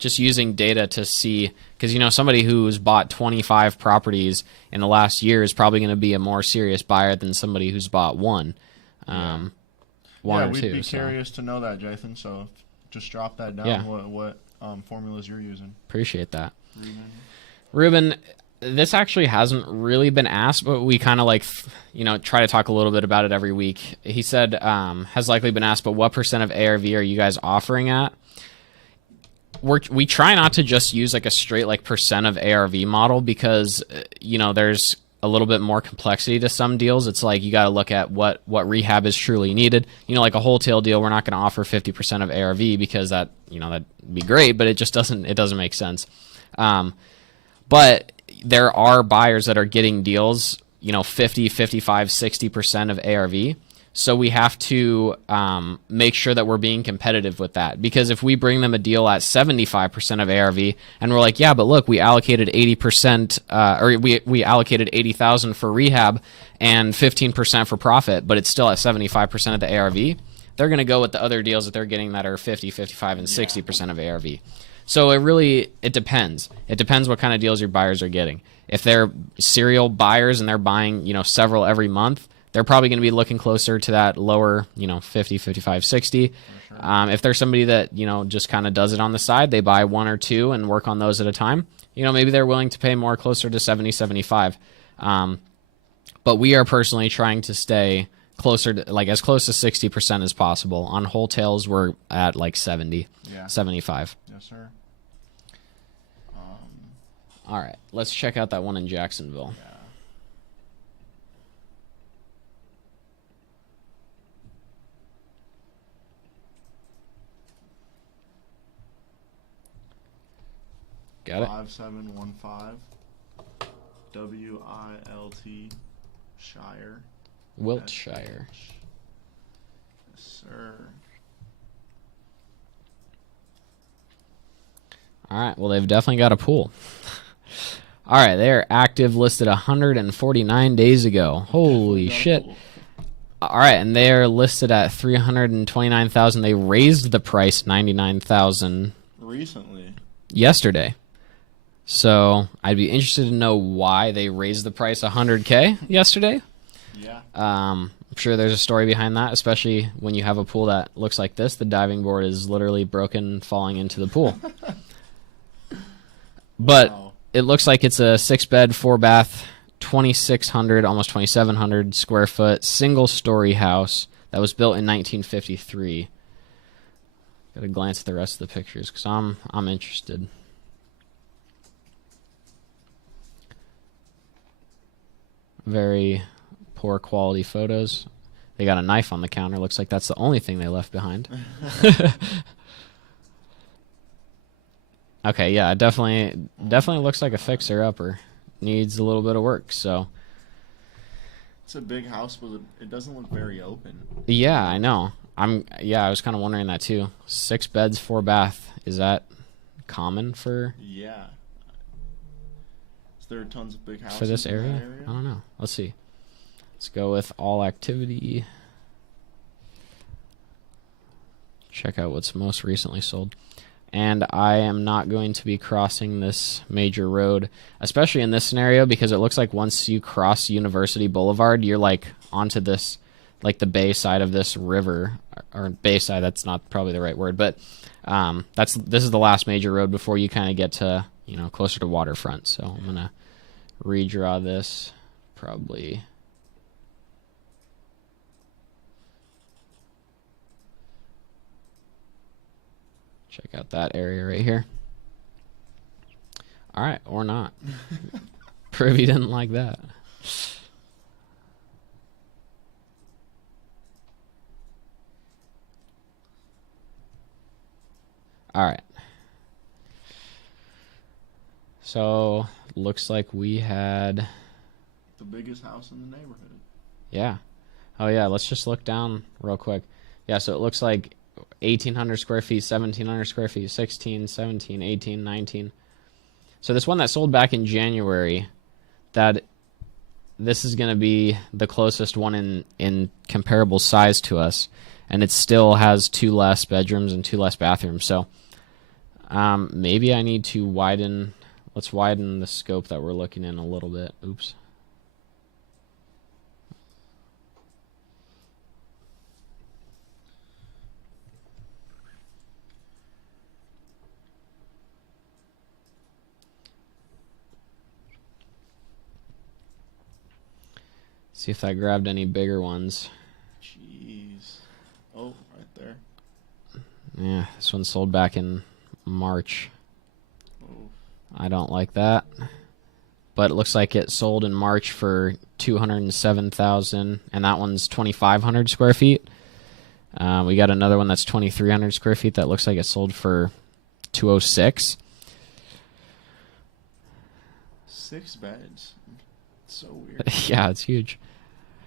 Just using data to see, because somebody who's bought 25 properties in the last year is probably going to be a more serious buyer than somebody who's bought one. One or we'd two. Be curious to know that, Jathan. So just drop that down. Yeah. What formulas you're using? Appreciate that. Ruben, this actually hasn't really been asked, but we kind of try to talk a little bit about it every week. He said, has likely been asked, but what % of ARV are you guys offering at? We try not to just use a straight % of ARV model because, there's a little bit more complexity to some deals. It's like you got to look at what rehab is truly needed. Like a wholesale deal, we're not going to offer 50% of ARV because that'd be great, but it just doesn't make sense. But there are buyers that are getting deals, 50, 55, 60% of ARV. So we have to make sure that we're being competitive with that. Because if we bring them a deal at 75% of ARV, and we're like, yeah, but look, we allocated 80%, or we allocated 80,000 for rehab and 15% for profit, but it's still at 75% of the ARV, they're going to go with the other deals that they're getting that are 50, 55, and 60% of ARV. So it depends. It depends what kind of deals your buyers are getting. If they're serial buyers and they're buying, several every month, they're probably going to be looking closer to that lower, 50, 55, 60. Sure. If there's somebody that, just kind of does it on the side, they buy one or two and work on those at a time, maybe they're willing to pay more, closer to 70, 75. But we are personally trying to stay closer to, like, as close to 60% as possible. On wholesales, we're at like 70, 75. Yes, sir. All right, let's check out that one in Jacksonville. Yeah. Got it. 5715 WILT Shire. Wiltshire. Yes, sir. All right, well, they've definitely got a pool. All right, they're active, listed 149 days ago. Holy shit. All right, and they're listed at 329,000. They raised the price 99,000 recently. Yesterday. So, I'd be interested to know why they raised the price 100K yesterday. Yeah. I'm sure there's a story behind that, especially when you have a pool that looks like this. The diving board is literally broken, falling into the pool. But wow. It looks like it's a 6-bed, 4-bath, 2,600, almost 2,700 square foot, single-story house that was built in 1953. Got to glance at the rest of the pictures because I'm interested. Very poor quality photos. They got a knife on the counter. Looks like that's the only thing they left behind. Okay, yeah, it definitely looks like a fixer-upper. Needs a little bit of work, so. It's a big house, but it doesn't look very open. Yeah, I know. I was kind of wondering that too. 6 beds, 4 bath. Is that common for? Yeah. Is there tons of big houses for this in area? that area? I don't know. Let's see. Let's go with all activity. Check out what's most recently sold. And I am not going to be crossing this major road, especially in this scenario, because it looks like once you cross University Boulevard, you're like onto this, like the bay side of this river, or bay side. That's not probably the right word, but this is the last major road before you kind of get to, closer to waterfront. So I'm gonna redraw this probably. Check out that area right here. All right, or not. Privy didn't like that. All right. So, looks like we had the biggest house in the neighborhood. Yeah. Oh, yeah, let's just look down real quick. Yeah, so it looks like 1,800 square feet, 1,700 square feet, 16, 17, 18, 19. So this one that sold back in January, this is going to be the closest one in comparable size to us, and it still has 2 less bedrooms and 2 less bathrooms. So maybe I need to widen. Let's widen the scope that we're looking in a little bit. Oops. See if I grabbed any bigger ones. Jeez. Oh, right there. Yeah, this one sold back in March. Oh. I don't like that. But it looks like it sold in March for $207,000, and that one's 2,500 square feet. We got another one that's 2,300 square feet that looks like it sold for $206,000. 6 beds. It's so weird. Yeah, it's huge.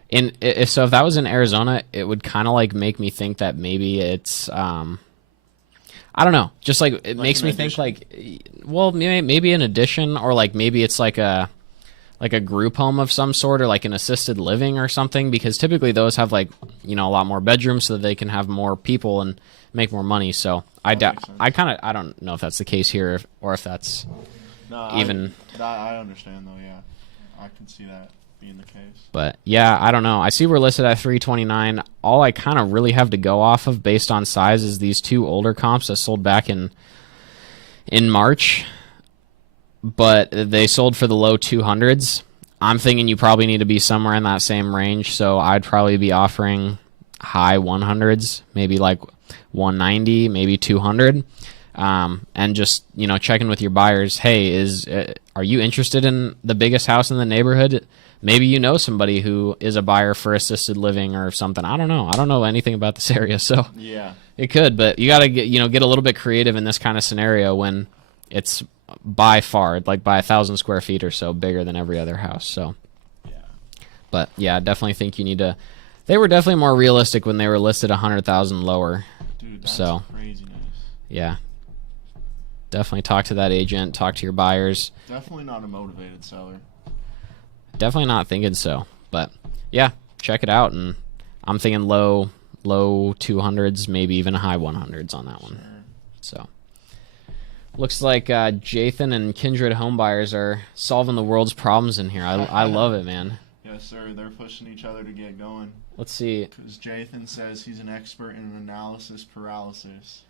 if that was in Arizona, it would kind of like make me think that maybe it's I don't know, just like it makes me think like, well, maybe an addition, or like maybe it's like a group home of some sort, or like an assisted living or something, because typically those have like, a lot more bedrooms so that they can have more people and make more money. So I don't know if that's the case here, or if that's even. I understand though. Yeah, I can see that being the case. But yeah, I don't know. I see we're listed at 329. All I kind of really have to go off of based on size is these two older comps that sold back in March, but they sold for the low 200s. I'm thinking you probably need to be somewhere in that same range, so I'd probably be offering high 100s, maybe like 190, maybe 200. And just, checking with your buyers. Hey, are you interested in the biggest house in the neighborhood? Maybe you know somebody who is a buyer for assisted living or something. I don't know. I don't know anything about this area, so yeah, it could. But you got to get a little bit creative in this kind of scenario when it's by far, like by 1,000 square feet or so, bigger than every other house. So, yeah. But yeah, I definitely think you need to. They were definitely more realistic when they were listed 100,000 lower. Dude, that's so craziness. Yeah. Definitely talk to that agent, talk to your buyers. Definitely not a motivated seller. Definitely not thinking so. But yeah, check it out. And I'm thinking low 200s, maybe even high 100s on that one. Sure. So looks like Jathan and Kindred Homebuyers are solving the world's problems in here. I love it, man. Yes, sir. They're pushing each other to get going. Let's see. Because Jathan says he's an expert in analysis paralysis.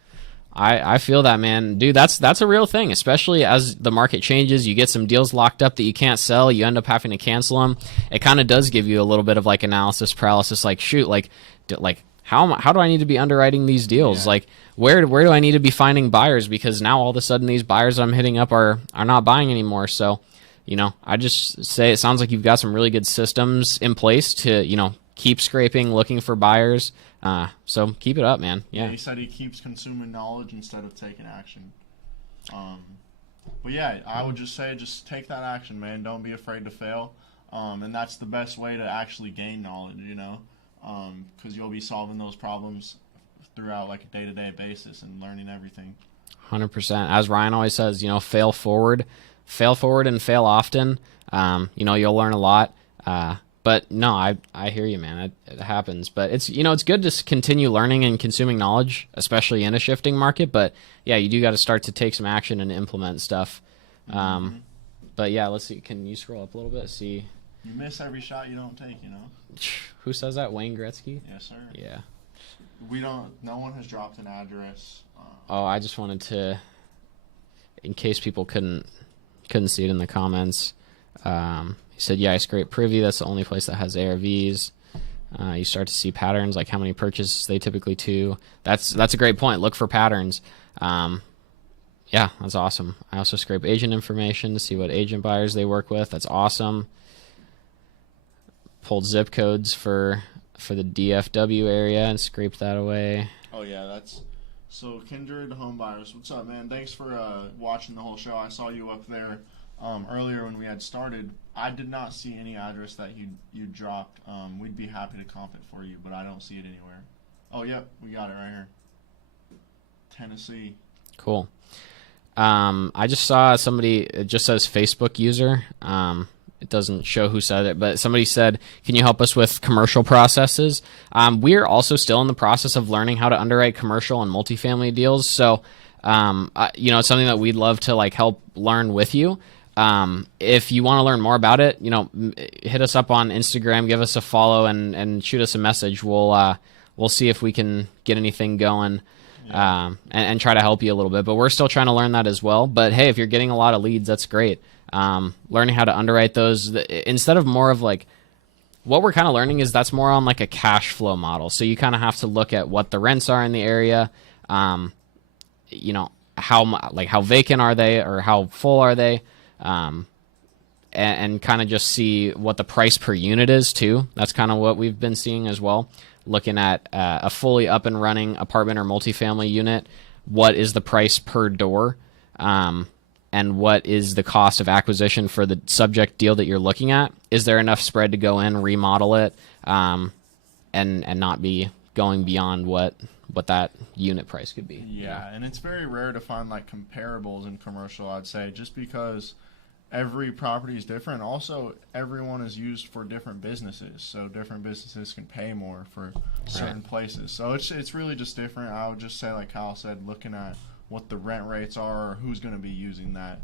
I feel that, man. Dude, that's a real thing, especially as the market changes. You get some deals locked up that you can't sell. You end up having to cancel them. It kind of does give you a little bit of like analysis paralysis. Like, shoot, how do I need to be underwriting these deals? Yeah. Like, where do I need to be finding buyers? Because now all of a sudden these buyers I'm hitting up are not buying anymore. So, I just say it sounds like you've got some really good systems in place to, keep scraping, looking for buyers. So keep it up, man. Yeah. He said he keeps consuming knowledge instead of taking action. But yeah, I would just say just take that action, man. Don't be afraid to fail. And that's the best way to actually gain knowledge, because you'll be solving those problems throughout like a day-to-day basis and learning everything. 100%. As Ryan always says, fail forward and fail often. You'll learn a lot. But no, I hear you, man. It happens. But it's it's good to continue learning and consuming knowledge, especially in a shifting market. But yeah, you do got to start to take some action and implement stuff. But yeah, let's see. Can you scroll up a little bit? See. You miss every shot you don't take. Who says that? Wayne Gretzky? Yes, sir. Yeah. No one has dropped an address. I just wanted to, in case people couldn't see it in the comments. He said, yeah, I scrape Privy. That's the only place that has ARVs. You start to see patterns, like how many purchases they typically do. That's a great point. Look for patterns. Yeah, that's awesome. I also scrape agent information to see what agent buyers they work with. That's awesome. Pulled zip codes for the DFW area and scraped that away. Oh, yeah, so Kindred Homebuyers. What's up, man? Thanks for watching the whole show. I saw you up there earlier when we had started. I did not see any address that you dropped. We'd be happy to comp it for you, but I don't see it anywhere. Oh, yep, we got it right here. Tennessee. Cool. I just saw somebody, it just says Facebook user. It doesn't show who said it, but somebody said, can you help us with commercial processes? We're also still in the process of learning how to underwrite commercial and multifamily deals. So, it's something that we'd love to help learn with you. If you want to learn more about it, hit us up on Instagram, give us a follow and shoot us a message. We'll see if we can get anything going. Yeah. And try to help you a little bit, but we're still trying to learn that as well. But hey, if you're getting a lot of leads, that's great. Learning how to underwrite those instead of more of what we're kind of learning is that's more on a cash flow model. So you kind of have to look at what the rents are in the area. How vacant are they or how full are they? And kind of just see what the price per unit is too. That's kind of what we've been seeing as well. Looking at a fully up and running apartment or multifamily unit, what is the price per door, and what is the cost of acquisition for the subject deal that you're looking at? Is there enough spread to go in, remodel it, and not be going beyond what that unit price could be. Yeah, and it's very rare to find like comparables in commercial, I'd say, just because every property is different. Also, everyone is used for different businesses, so different businesses can pay more for certain places. So it's really just different. I would just say, like Kyle said, looking at what the rent rates are or who's going to be using that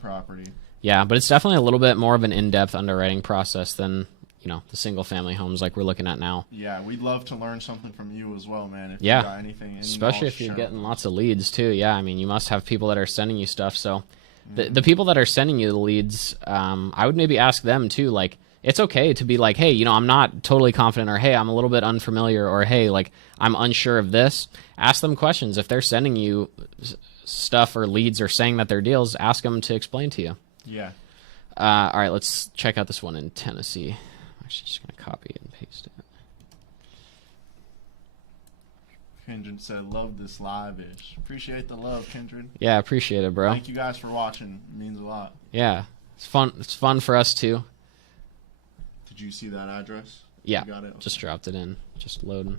property. Yeah, but it's definitely a little bit more of an in-depth underwriting process than, you know, the single-family homes like we're looking at now. Yeah, we'd love to learn something from you as well, man. If you got anything, especially if you're getting lots of leads too. Yeah, I mean, you must have people that are sending you stuff. So the people that are sending you the leads, I would maybe ask them too. Like, it's okay to be like, hey, you know, I'm not totally confident, or hey, I'm a little bit unfamiliar, or hey, like, I'm unsure of this. Ask them questions. If they're sending you stuff or leads or saying that they're deals, ask them to explain to you. Yeah. All right, let's check out this one in Tennessee. I'm actually just going to copy and paste it. Kendrick said, love this live-ish. Appreciate the love, Kendrick. Yeah, appreciate it, bro. Thank you guys for watching. It means a lot. Yeah, it's fun. It's fun for us too. Did you see that address? Yeah, you got it? Okay. Just dropped it in. Just loading.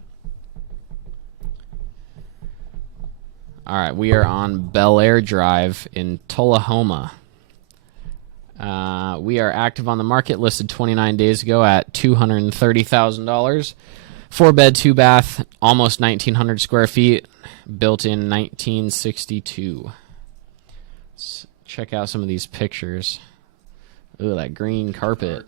All right, we are on Bel Air Drive in Tullahoma. We are active on the market, listed 29 days ago at $230,000. 4-bed, 2-bath, almost 1,900 square feet, built in 1962. Let's check out some of these pictures. Ooh, that green carpet.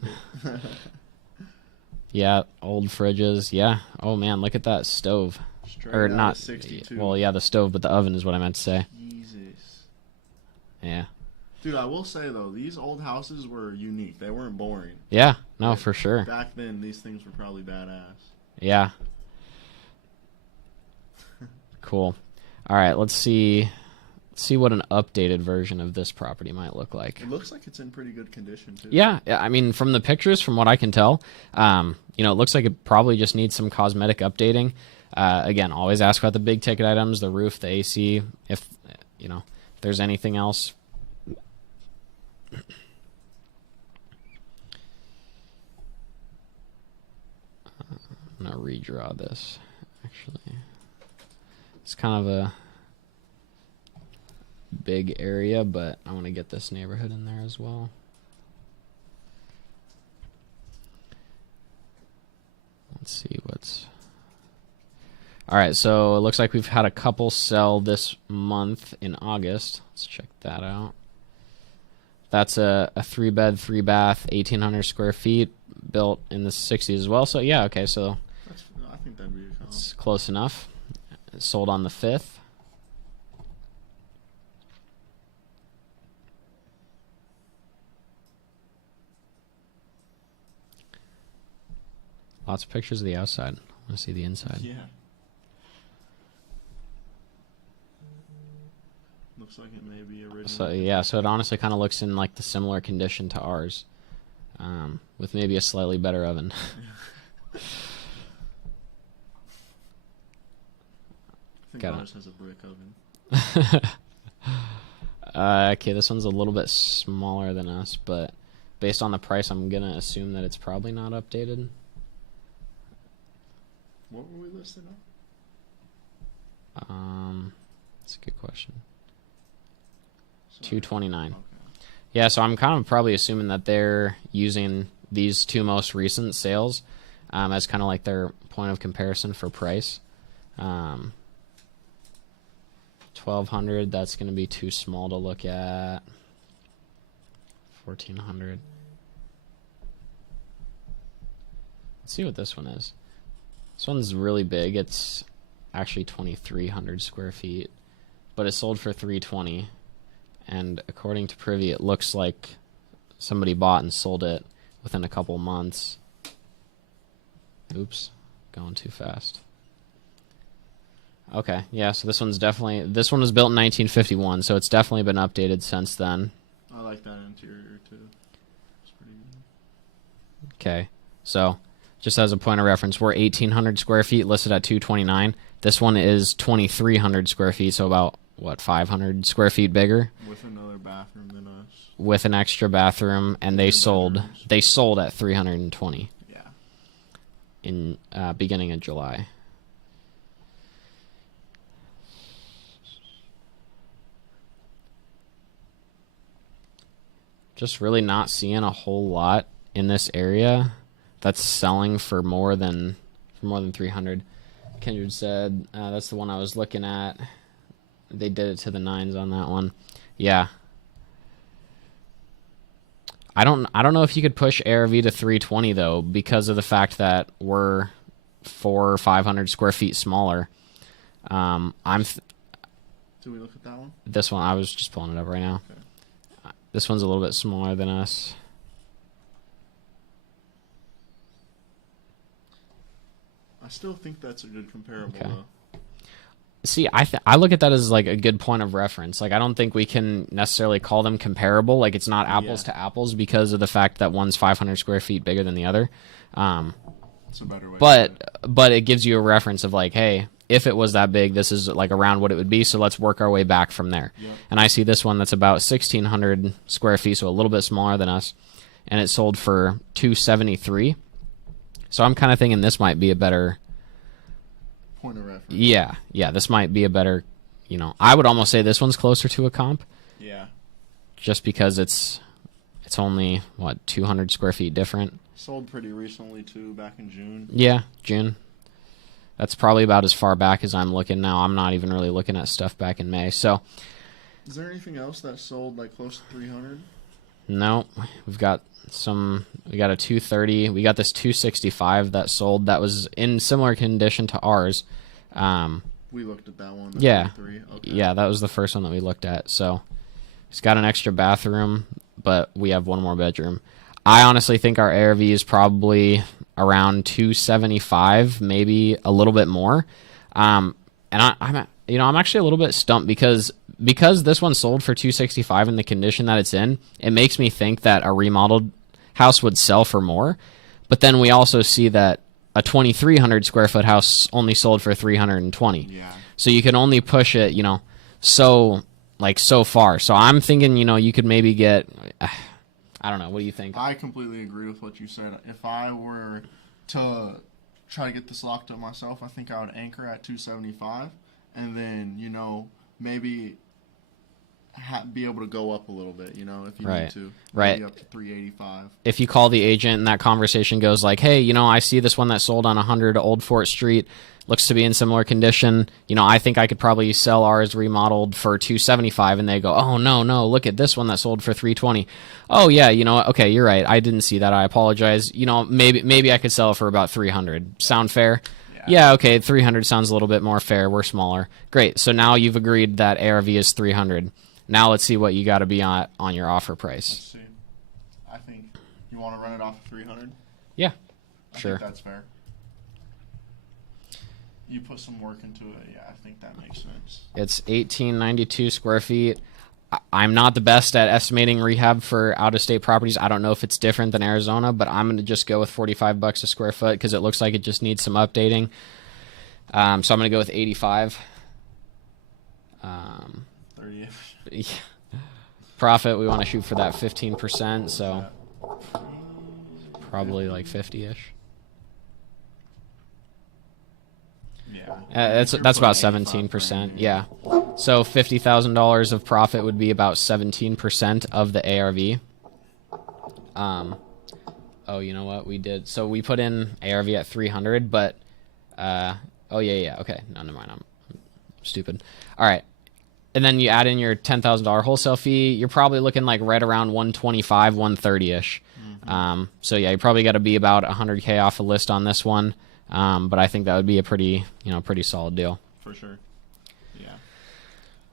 Yeah, old fridges. Yeah. Oh, man, look at that stove. Straight or out not of 62. Well, yeah, the stove, but the oven is what I meant to say. Jesus. Yeah. Dude, I will say, though, these old houses were unique. They weren't boring. Yeah, no, for sure. Back then, these things were probably badass. Yeah. Cool. All right, let's see what an updated version of this property might look like. It looks like it's in pretty good condition, too. Yeah, I mean, from the pictures, from what I can tell, you know, it looks like it probably just needs some cosmetic updating. Again, always ask about the big ticket items, the roof, the AC, if, you know, if there's anything else. I'm going to redraw this, actually. It's kind of a big area, but I want to get this neighborhood in there as well. Let's see what's... All right, so it looks like we've had a couple sell this month in August. Let's check that out. That's a 3-bed, 3-bath, 1,800 square feet, built in the 60s as well. So, yeah, okay, so I think that'd be a call. It's close enough. It sold on the 5th. Lots of pictures of the outside. I want to see the inside. Yeah. Looks like it may be original. So yeah, so it honestly kind of looks in like the similar condition to ours, with maybe a slightly better oven. I think ours has a brick oven. Okay, this one's a little bit smaller than us, but based on the price, I'm gonna assume that it's probably not updated. What were we listed on? That's a good question. 229. Okay. Yeah, so I'm kind of probably assuming that they're using these two most recent sales as kind of like their point of comparison for price. 1,200, that's going to be too small to look at. 1,400. Let's see what this one is. This one's really big. It's actually 2,300 square feet, but it sold for 320. And according to Privy, it looks like somebody bought and sold it within a couple months. Oops, going too fast. Okay, yeah, so this one was built in 1951, so it's definitely been updated since then. I like that interior, too. It's pretty good. Okay, so just as a point of reference, we're 1,800 square feet, listed at 229. This one is 2,300 square feet, so about, 500 square feet bigger? With another bathroom than us. With an extra bathroom, and they sold at 320. Yeah. in beginning of July. Just really not seeing a whole lot in this area that's selling for more than 300. Kindred said that's the one I was looking at. They did it to the 9s on that one. Yeah. I don't know if you could push ARV to 320 though, because of the fact that we're 400 or 500 square feet smaller. Do we look at that one? This one, I was just pulling it up right now. Okay. This one's a little bit smaller than us. I still think that's a good comparable though. See, I look at that as like a good point of reference. Like, I don't think we can necessarily call them comparable. Like, it's not apples to apples because of the fact that one's 500 square feet bigger than the other. It's a better way. But it gives you a reference of like, hey, if it was that big, this is like around what it would be. So let's work our way back from there. Yep. And I see this one that's about 1,600 square feet, so a little bit smaller than us, and it sold for $273. So I'm kind of thinking this might be a better point of reference. Yeah, this might be a better, I would almost say this one's closer to a comp. Yeah. Just because it's only, 200 square feet different. Sold pretty recently, too, back in June. Yeah, June. That's probably about as far back as I'm looking now. I'm not even really looking at stuff back in May. So, is there anything else that sold like close to 300? No, we got a 230. We got this 265 that sold that was in similar condition to ours. We looked at that one. Yeah. Okay. Yeah, that was the first one that we looked at. So it's got an extra bathroom, but we have one more bedroom. I honestly think our ARV is probably around 275, maybe a little bit more. And I'm actually a little bit stumped because this one sold for 265 in the condition that it's in. It makes me think that a remodeled house would sell for more. But then we also see that a 2,300 square foot house only sold for 320. Yeah. So you can only push it, so far. So I'm thinking, you could maybe get, I don't know. What do you think? I completely agree with what you said. If I were to try to get this locked up myself, I think I would anchor at 275, and then, maybe be able to go up a little bit, if you need to. Maybe up to 385. If you call the agent and that conversation goes like, hey, I see this one that sold on 100 Old Fort Street, looks to be in similar condition. I think I could probably sell ours remodeled for 275, and they go, oh, no, look at this one that sold for 320. Oh, yeah, okay, you're right. I didn't see that. I apologize. Maybe I could sell it for about 300. Sound fair? Yeah, okay, 300 sounds a little bit more fair. We're smaller. Great. So now you've agreed that ARV is 300. Now let's see what you got to be on your offer price. Let's see. I think you want to run it off of 300? Yeah, sure. I think that's fair. You put some work into it. Yeah, I think that makes sense. It's 1,892 square feet. I'm not the best at estimating rehab for out-of-state properties. I don't know if it's different than Arizona, but I'm going to just go with $45 a square foot because it looks like it just needs some updating. So I'm going to go with 85. 30-ish. Yeah. Profit, we want to shoot for that 15%, so probably like 50-ish. Yeah. That's about 17%. Yeah. So $50,000 of profit would be about 17% of the ARV. Oh, you know what we did? So we put in ARV at 300, but oh yeah. Okay, no, never mind. I'm stupid. All right. And then you add in your $10,000 wholesale fee, you're probably looking like right around 125, 130-ish. Mm-hmm. So yeah, you probably got to be about 100K off a list on this one. But I think that would be a pretty solid deal. For sure. Yeah.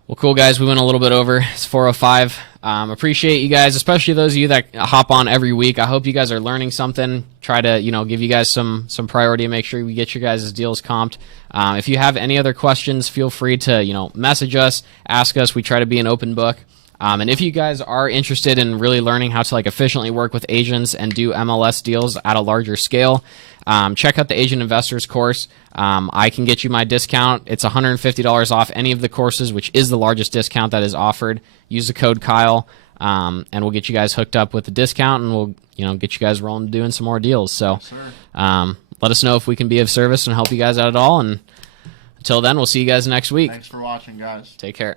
Well, cool, guys. We went a little bit over. It's 4:05. Appreciate you guys, especially those of you that hop on every week. I hope you guys are learning something. Try to, give you guys some priority and make sure we get your guys' deals comped. If you have any other questions, feel free to, message us, ask us. We try to be an open book. And if you guys are interested in really learning how to efficiently work with agents and do MLS deals at a larger scale, check out the Agent Investors course. I can get you my discount. It's $150 off any of the courses, which is the largest discount that is offered. Use the code Kyle, and we'll get you guys hooked up with the discount, and we'll get you guys rolling doing some more deals. So, yes, let us know if we can be of service and help you guys out at all. And until then, we'll see you guys next week. Thanks for watching, guys. Take care.